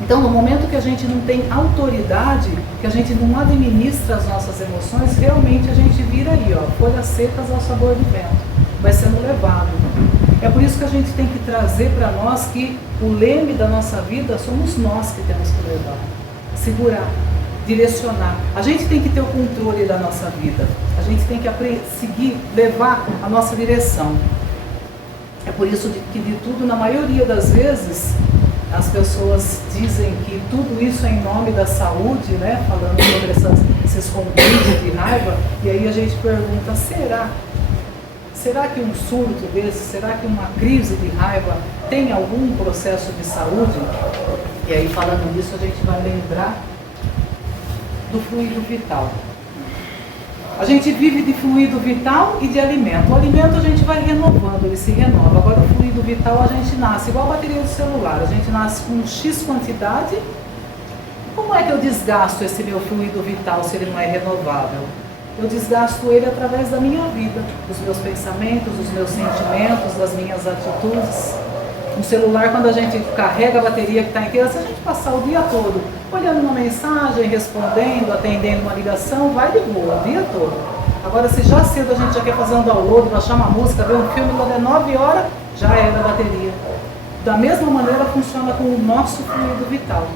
Então, no momento que a gente não tem autoridade, que a gente não administra as nossas emoções, realmente a gente vira aí, ó, folhas secas ao sabor do vento. Vai sendo levado. É por isso que a gente tem que trazer para nós que o leme da nossa vida somos nós que temos que levar. segurar, direcionar. A gente tem que ter o controle da nossa vida. A gente tem que seguir, levar a nossa direção. É por isso que de tudo, na maioria das vezes, as pessoas dizem que tudo isso é em nome da saúde, né? Falando sobre esses conflitos de raiva, e aí a gente pergunta, será que um surto desse, será que uma crise de raiva tem algum processo de saúde? E aí, falando nisso, a gente vai lembrar do fluido vital. A gente vive de fluido vital e de alimento. O alimento a gente vai renovando, ele se renova. Agora o fluido vital a gente nasce, igual a bateria do celular. A gente nasce com X quantidade. Como é que eu desgasto esse meu fluido vital se ele não é renovável? Eu desgasto ele através da minha vida, dos meus pensamentos, dos meus sentimentos, das minhas atitudes. Um celular, quando a gente carrega a bateria que está inteira, se a gente passar o dia todo olhando uma mensagem, respondendo, atendendo uma ligação, vai de boa, o dia todo. Agora, se já cedo a gente já quer fazer um download, baixar uma música, ver um filme, quando é 9 horas, já era a bateria. Da mesma maneira funciona com o nosso fluido vital.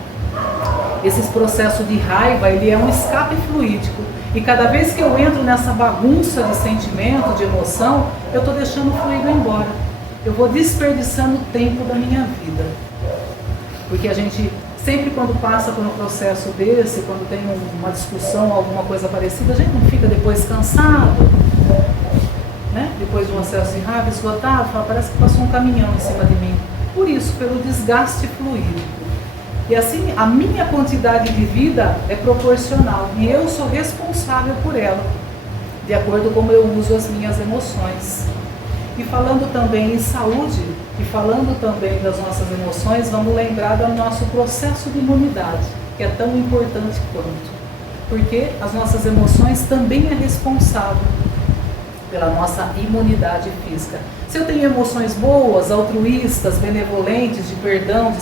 Esse processo de raiva, ele é um escape fluídico. E cada vez que eu entro nessa bagunça de sentimento, de emoção, eu estou deixando o fluido embora. Eu vou desperdiçando o tempo da minha vida. Porque a gente, sempre quando passa por um processo desse, quando tem uma discussão, alguma coisa parecida, a gente não fica depois cansado, né? Depois de um acesso de raiva, esgotado, fala, parece que passou um caminhão em cima de mim. Por isso, pelo desgaste fluídico. E assim, a minha quantidade de vida é proporcional e eu sou responsável por ela, de acordo com como eu uso as minhas emoções. E falando também em saúde, e falando também das nossas emoções, vamos lembrar do nosso processo de imunidade, que é tão importante quanto. Porque as nossas emoções também é responsável pela nossa imunidade física. Se eu tenho emoções boas, altruístas, benevolentes, de perdão,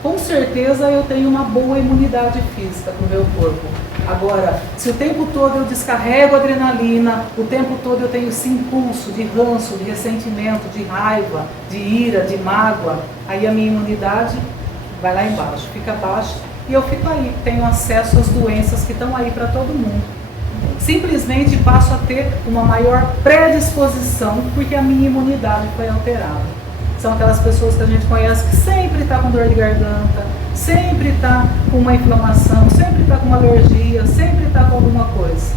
com certeza eu tenho uma boa imunidade física para o meu corpo. Agora, se o tempo todo eu descarrego adrenalina, o tempo todo eu tenho esse impulso de ranço, de ressentimento, de raiva, de ira, de mágoa, aí a minha imunidade vai lá embaixo, fica baixa e eu fico aí, tenho acesso às doenças que estão aí para todo mundo. Simplesmente passo a ter uma maior predisposição porque a minha imunidade foi alterada. São aquelas pessoas que a gente conhece que sempre está com dor de garganta, sempre está com uma inflamação, sempre está com uma alergia, sempre está com alguma coisa.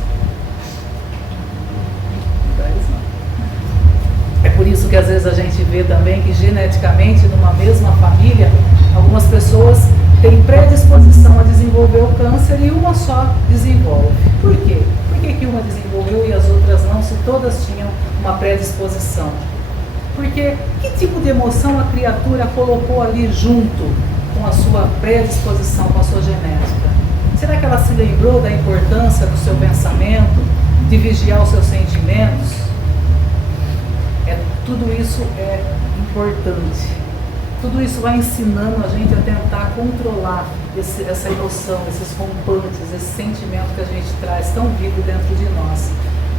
É por isso que às vezes a gente vê também que geneticamente, numa mesma família, algumas pessoas têm predisposição a desenvolver o câncer e uma só desenvolve. Por quê? Por que uma desenvolveu e as outras não, se todas tinham uma predisposição? Porque que tipo de emoção a criatura colocou ali junto com a sua predisposição, com a sua genética? Será que ela se lembrou da importância do seu pensamento, de vigiar os seus sentimentos? Tudo isso é importante. Tudo isso vai ensinando a gente a tentar controlar essa emoção, esses rompantes, esse sentimento que a gente traz tão vivo dentro de nós.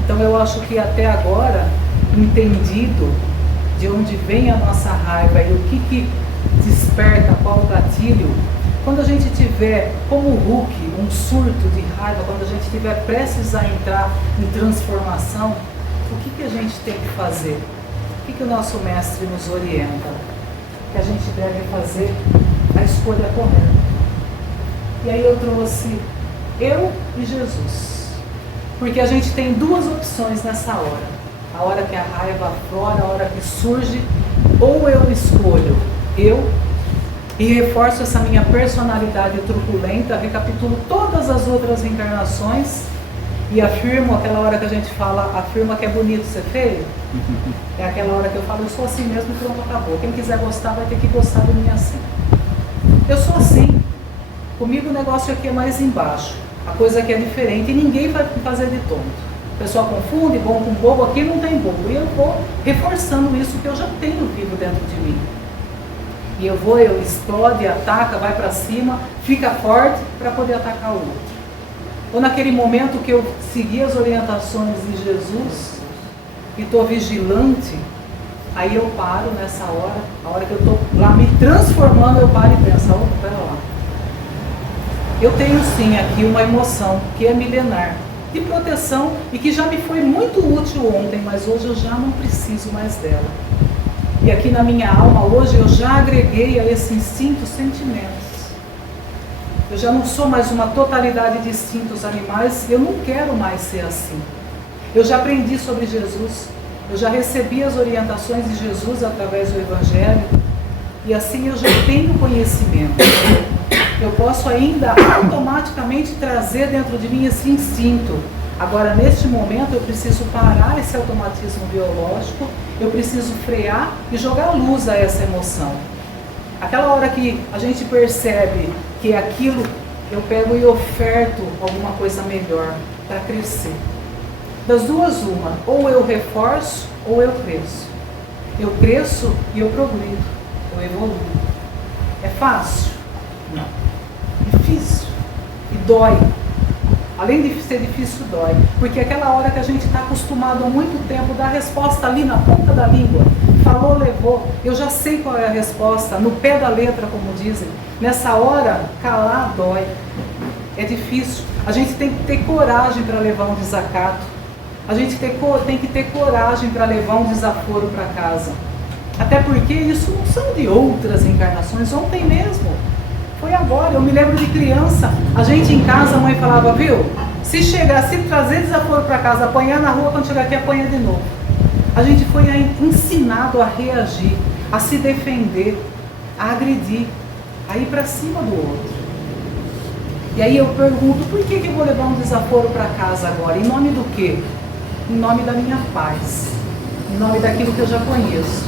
Então eu acho que até agora, entendido de onde vem a nossa raiva e o que desperta, qual o gatilho, quando a gente tiver, como o Hulk, um surto de raiva, quando a gente estiver prestes a entrar em transformação, o que a gente tem que fazer? O que o nosso mestre nos orienta? Que a gente deve fazer a escolha correta. E aí eu trouxe eu e Jesus. Porque a gente tem duas opções nessa hora. A hora que a raiva aflora, a hora que surge, ou eu escolho eu e reforço essa minha personalidade truculenta, recapitulo todas as outras encarnações e afirmo, aquela hora que a gente fala, afirma que é bonito ser feio, é aquela hora que eu falo, eu sou assim mesmo e pronto, acabou. Quem quiser gostar vai ter que gostar de mim assim. Eu sou assim. Comigo o negócio aqui é mais embaixo, a coisa aqui é diferente e ninguém vai me fazer de tonto. O pessoal confunde bom com bobo, aqui não tem bobo. E eu vou reforçando isso que eu já tenho vivo dentro de mim. E eu explode, ataca, vai para cima, fica forte para poder atacar o outro. Ou naquele momento que eu segui as orientações de Jesus e estou vigilante, aí eu paro nessa hora, a hora que eu estou lá me transformando, eu paro e penso, opa, pera lá. Eu tenho sim aqui uma emoção que é milenar, de proteção e que já me foi muito útil ontem, mas hoje eu já não preciso mais dela. E aqui na minha alma hoje eu já agreguei a esse instinto sentimentos. Eu já não sou mais uma totalidade de instintos animais, eu não quero mais ser assim. Eu já aprendi sobre Jesus, eu já recebi as orientações de Jesus através do Evangelho, e assim eu já tenho conhecimento. Eu posso ainda automaticamente trazer dentro de mim esse instinto. Agora, neste momento, eu preciso parar esse automatismo biológico, eu preciso frear e jogar luz a essa emoção. Aquela hora que a gente percebe que aquilo, eu pego e oferto alguma coisa melhor para crescer. Das duas, uma, ou eu reforço ou eu cresço. Eu cresço e eu progrido, eu evoluo. É fácil? Não. Difícil. E dói. Além de ser difícil, dói. Porque aquela hora que a gente está acostumado há muito tempo, dar a resposta ali na ponta da língua, falou, levou, eu já sei qual é a resposta, no pé da letra, como dizem. Nessa hora, calar dói. É difícil. A gente tem que ter coragem para levar um desacato. A gente tem que ter coragem para levar um desaforo para casa. Até porque isso não são de outras encarnações, ontem mesmo. Foi agora, eu me lembro de criança, a gente em casa, a mãe falava, viu, se trazer desaforo para casa, apanhar na rua, quando chegar aqui, apanha de novo. A gente foi ensinado a reagir, a se defender, a agredir, a ir para cima do outro. E aí eu pergunto, por que eu vou levar um desaforo para casa agora? Em nome do quê? Em nome da minha paz, em nome daquilo que eu já conheço,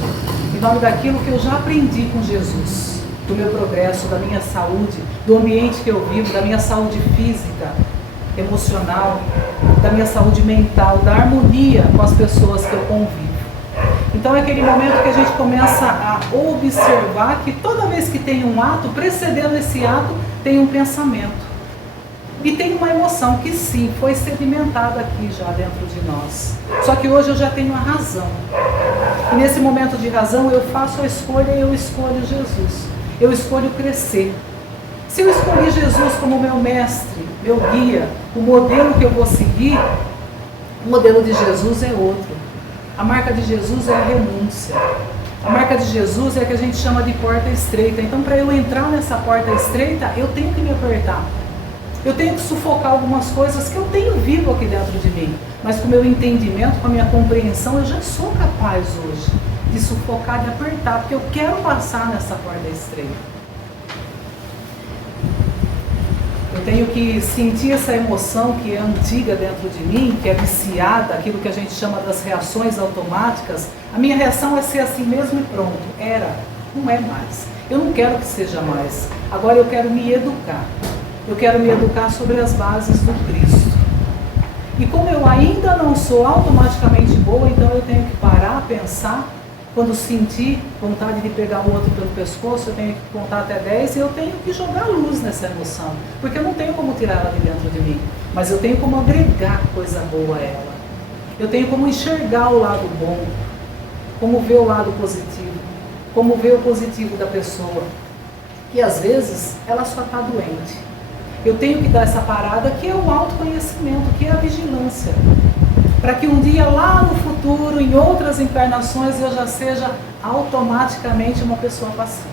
em nome daquilo que eu já aprendi com Jesus, do meu progresso, da minha saúde, do ambiente que eu vivo, da minha saúde física, emocional, da minha saúde mental, da harmonia com as pessoas que eu convivo. Então é aquele momento que a gente começa a observar que toda vez que tem um ato, precedendo esse ato, tem um pensamento. E tem uma emoção que sim, foi sedimentada aqui já dentro de nós. Só que hoje eu já tenho a razão. E nesse momento de razão eu faço a escolha e eu escolho Jesus. Eu escolho crescer. Se eu escolhi Jesus como meu mestre, meu guia, o modelo que eu vou seguir, o modelo de Jesus é outro. A marca de Jesus é a renúncia. A marca de Jesus é a que a gente chama de porta estreita. Então, para eu entrar nessa porta estreita, eu tenho que me apertar. Eu tenho que sufocar algumas coisas que eu tenho vivo aqui dentro de mim. Mas com o meu entendimento, com a minha compreensão, eu já sou capaz hoje de sufocar, de apertar, porque eu quero passar nessa porta estreita. Eu tenho que sentir essa emoção que é antiga dentro de mim, que é viciada, aquilo que a gente chama das reações automáticas. A minha reação é ser assim mesmo e pronto. Era, não é mais. Eu não quero que seja mais. Agora eu quero me educar. Eu quero me educar sobre as bases do Cristo. E como eu ainda não sou automaticamente boa, então eu tenho que parar, pensar. Quando sentir vontade de pegar o outro pelo pescoço, eu tenho que contar até 10 e eu tenho que jogar luz nessa emoção. Porque eu não tenho como tirar ela de dentro de mim. Mas eu tenho como agregar coisa boa a ela. Eu tenho como enxergar o lado bom. Como ver o lado positivo. Como ver o positivo da pessoa. Que às vezes ela só está doente. Eu tenho que dar essa parada que é o autoconhecimento, que é a vigilância. Para que um dia lá no futuro, em outras encarnações, eu já seja automaticamente uma pessoa pacífica.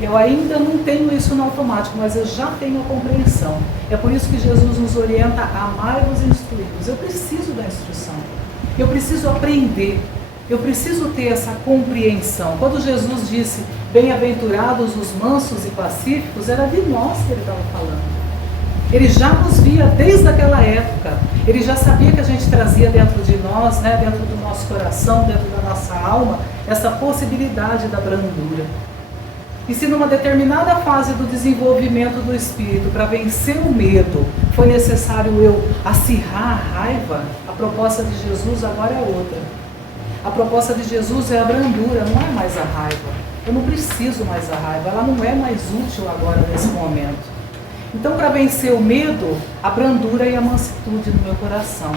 Eu ainda não tenho isso no automático, mas eu já tenho a compreensão. É por isso que Jesus nos orienta a amar os instruídos. Eu preciso da instrução. Eu preciso aprender. Eu preciso ter essa compreensão. Quando Jesus disse, bem-aventurados os mansos e pacíficos, era de nós que ele estava falando. Ele já nos via desde aquela época. Ele já sabia que a gente trazia dentro de nós, né, dentro do nosso coração, dentro da nossa alma, essa possibilidade da brandura. E se numa determinada fase do desenvolvimento do espírito, para vencer o medo, foi necessário eu acirrar a raiva, a proposta de Jesus agora é outra. A proposta de Jesus é a brandura, não é mais a raiva. Eu não preciso mais da raiva, ela não é mais útil agora nesse momento. Então, para vencer o medo, a brandura e a mansuetude no meu coração.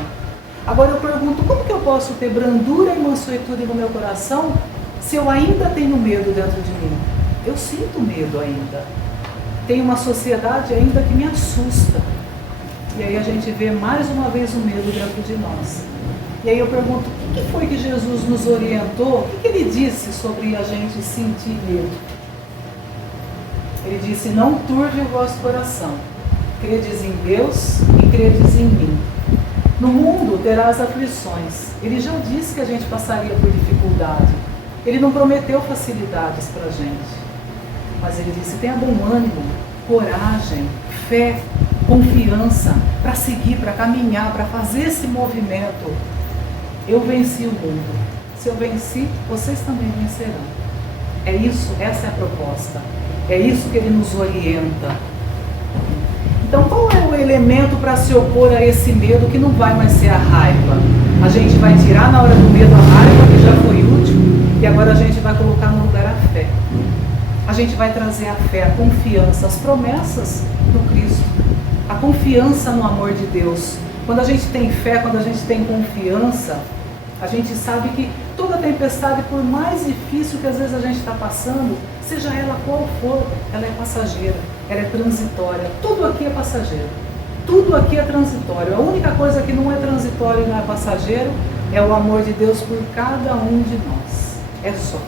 Agora eu pergunto, como que eu posso ter brandura e mansuetude no meu coração se eu ainda tenho medo dentro de mim? Eu sinto medo ainda. tem uma sociedade ainda que me assusta. E aí a gente vê mais uma vez o medo dentro de nós. E aí eu pergunto, o que foi que Jesus nos orientou? O que ele disse sobre a gente sentir medo? Ele disse, não turve o vosso coração. Credes em Deus e credes em mim. No mundo terás aflições. Ele já disse que a gente passaria por dificuldade. Ele não prometeu facilidades para a gente. Mas ele disse, tenha bom ânimo, coragem, fé, confiança para seguir, para caminhar, para fazer esse movimento. Eu venci o mundo. Se eu venci, vocês também vencerão. É isso, essa é a proposta. É isso que ele nos orienta. Então, qual é o elemento para se opor a esse medo que não vai mais ser a raiva? A gente vai tirar na hora do medo a raiva, que já foi útil, e agora a gente vai colocar no lugar a fé. A gente vai trazer a fé, a confiança, as promessas do Cristo, a confiança no amor de Deus. Quando a gente tem fé, quando a gente tem confiança, a gente sabe que toda tempestade, por mais difícil que às vezes a gente está passando, seja ela qual for, ela é passageira, ela é transitória. Tudo aqui é passageiro, tudo aqui é transitório. A única coisa que não é transitório e não é passageiro é o amor de Deus por cada um de nós. É só.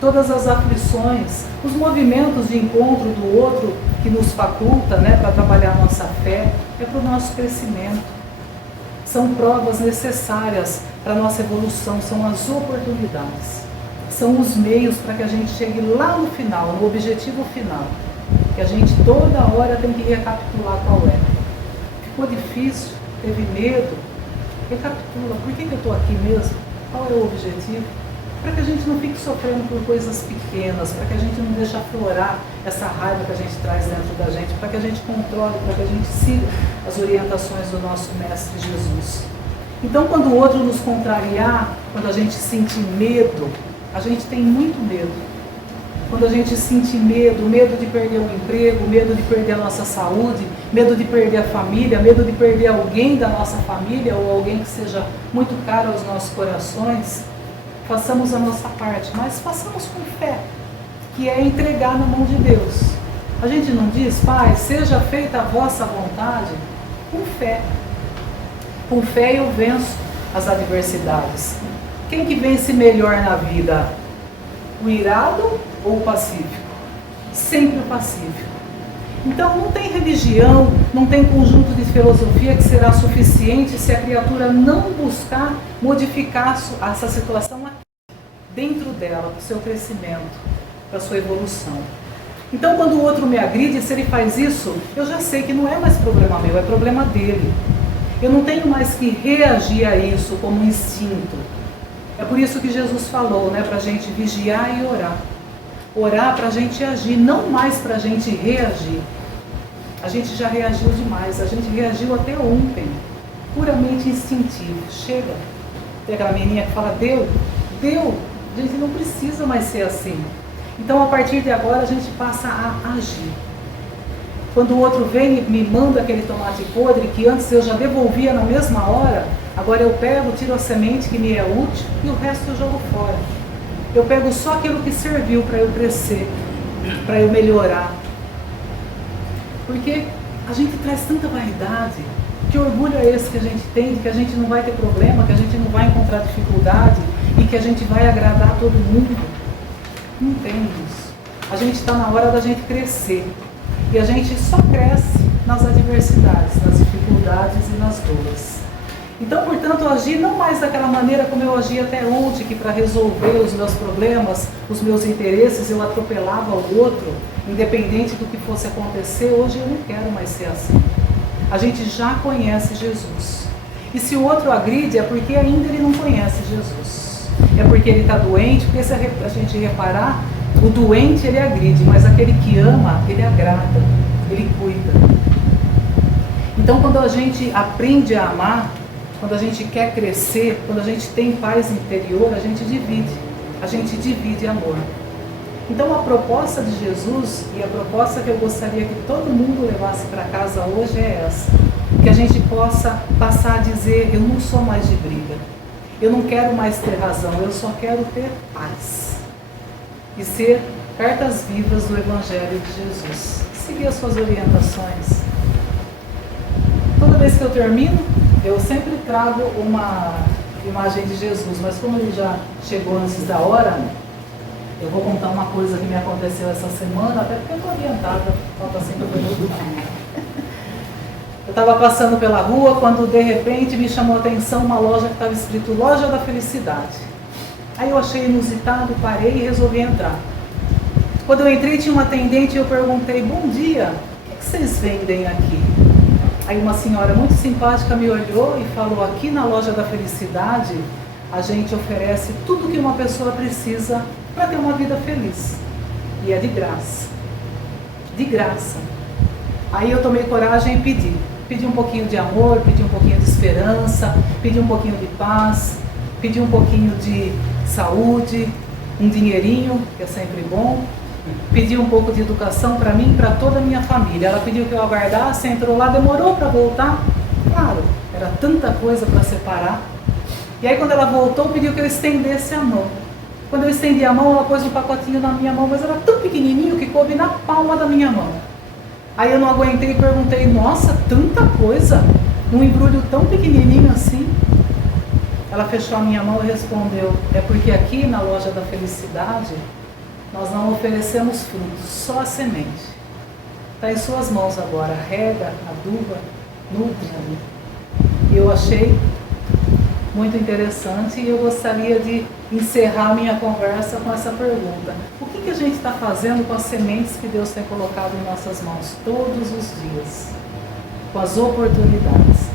Todas as aflições, os movimentos de encontro do outro que nos faculta, para trabalhar a nossa fé, é para o nosso crescimento. São provas necessárias para a nossa evolução, são as oportunidades. São os meios para que a gente chegue lá no final, no objetivo final. Que a gente toda hora tem que recapitular qual é. Ficou difícil, teve medo, recapitula, por que eu estou aqui mesmo? Qual é o objetivo? Para que a gente não fique sofrendo por coisas pequenas, para que a gente não deixe aflorar essa raiva que a gente traz dentro da gente, para que a gente controle, para que a gente siga as orientações do nosso Mestre Jesus. Então, quando o outro nos contrariar, quando a gente sentir medo, a gente tem muito medo. Quando a gente sentir medo, medo de perder um emprego, medo de perder a nossa saúde, medo de perder a família, medo de perder alguém da nossa família ou alguém que seja muito caro aos nossos corações, façamos a nossa parte, mas façamos com fé, que é entregar na mão de Deus. A gente não diz, Pai, seja feita a vossa vontade, com fé. Com fé eu venço as adversidades. Quem que vence melhor na vida? O irado ou o pacífico? Sempre o pacífico. Então não tem religião, não tem conjunto de filosofia que será suficiente se a criatura não buscar modificar essa situação dentro dela, para o seu crescimento, para a sua evolução. Então quando o outro me agride, se ele faz isso, eu já sei que não é mais problema meu, é problema dele. Eu não tenho mais que reagir a isso como um instinto. É por isso que Jesus falou, para a gente vigiar e orar. Orar para a gente agir, não mais para a gente reagir. A gente já reagiu demais, a gente reagiu até ontem, puramente instintivo. Chega. Tem aquela menininha que fala, deu. A gente não precisa mais ser assim. Então, a partir de agora, a gente passa a agir. Quando o outro vem e me manda aquele tomate podre, que antes eu já devolvia na mesma hora, agora eu pego, tiro a semente que me é útil e o resto eu jogo fora. Eu pego só aquilo que serviu para eu crescer, para eu melhorar. Porque a gente traz tanta vaidade. Que orgulho é esse que a gente tem, de que a gente não vai ter problema, que a gente não vai encontrar dificuldade e que a gente vai agradar todo mundo? Não tem isso. A gente está na hora da gente crescer. E a gente só cresce nas adversidades, nas dificuldades e nas dores. Então, portanto, agir não mais daquela maneira como eu agi até ontem, que para resolver os meus problemas, os meus interesses, eu atropelava o outro, independente do que fosse acontecer. Hoje eu não quero mais ser assim. A gente já conhece Jesus. E se o outro agride, é porque ainda ele não conhece Jesus. É porque ele está doente, porque se a gente reparar, o doente ele agride, mas aquele que ama, ele agrada, ele cuida. Então quando a gente aprende a amar, quando a gente quer crescer, quando a gente tem paz interior, a gente divide amor. Então a proposta de Jesus e a proposta que eu gostaria que todo mundo levasse para casa hoje é essa. Que a gente possa passar a dizer, eu não sou mais de briga. Eu não quero mais ter razão, eu só quero ter paz. E ser cartas vivas do Evangelho de Jesus. seguir as suas orientações. Toda vez que eu termino, eu sempre trago uma imagem de Jesus, mas como ele já chegou antes da hora, eu vou contar uma coisa que me aconteceu essa semana, até porque eu estou adiantada, falta 5 minutos. Eu estava passando pela rua quando de repente me chamou a atenção uma loja que estava escrito Loja da Felicidade. Aí eu achei inusitado, parei e resolvi entrar. Quando eu entrei tinha uma atendente e eu perguntei, bom dia, o que vocês vendem aqui? Aí uma senhora muito simpática me olhou e falou, aqui na Loja da Felicidade a gente oferece tudo que uma pessoa precisa para ter uma vida feliz. E é de graça. De graça. Aí eu tomei coragem e pedi. Pedi um pouquinho de amor, pedi um pouquinho de esperança, pedi um pouquinho de paz, pedi um pouquinho de saúde, um dinheirinho, que é sempre bom. Pedi um pouco de educação para mim e para toda a minha família. Ela pediu que eu aguardasse, entrou lá, demorou para voltar. Claro, era tanta coisa para separar. E aí quando ela voltou, pediu que eu estendesse a mão. Quando eu estendi a mão, ela pôs um pacotinho na minha mão, mas era tão pequenininho que coube na palma da minha mão. Aí eu não aguentei e perguntei, nossa, tanta coisa, num embrulho tão pequenininho assim. Ela fechou a minha mão e respondeu, é porque aqui na Loja da Felicidade, nós não oferecemos frutos, só a semente. Está em suas mãos agora, rega, aduba, nutre. E eu achei muito interessante e eu gostaria de encerrar minha conversa com essa pergunta. O que a gente está fazendo com as sementes que Deus tem colocado em nossas mãos todos os dias? Com as oportunidades.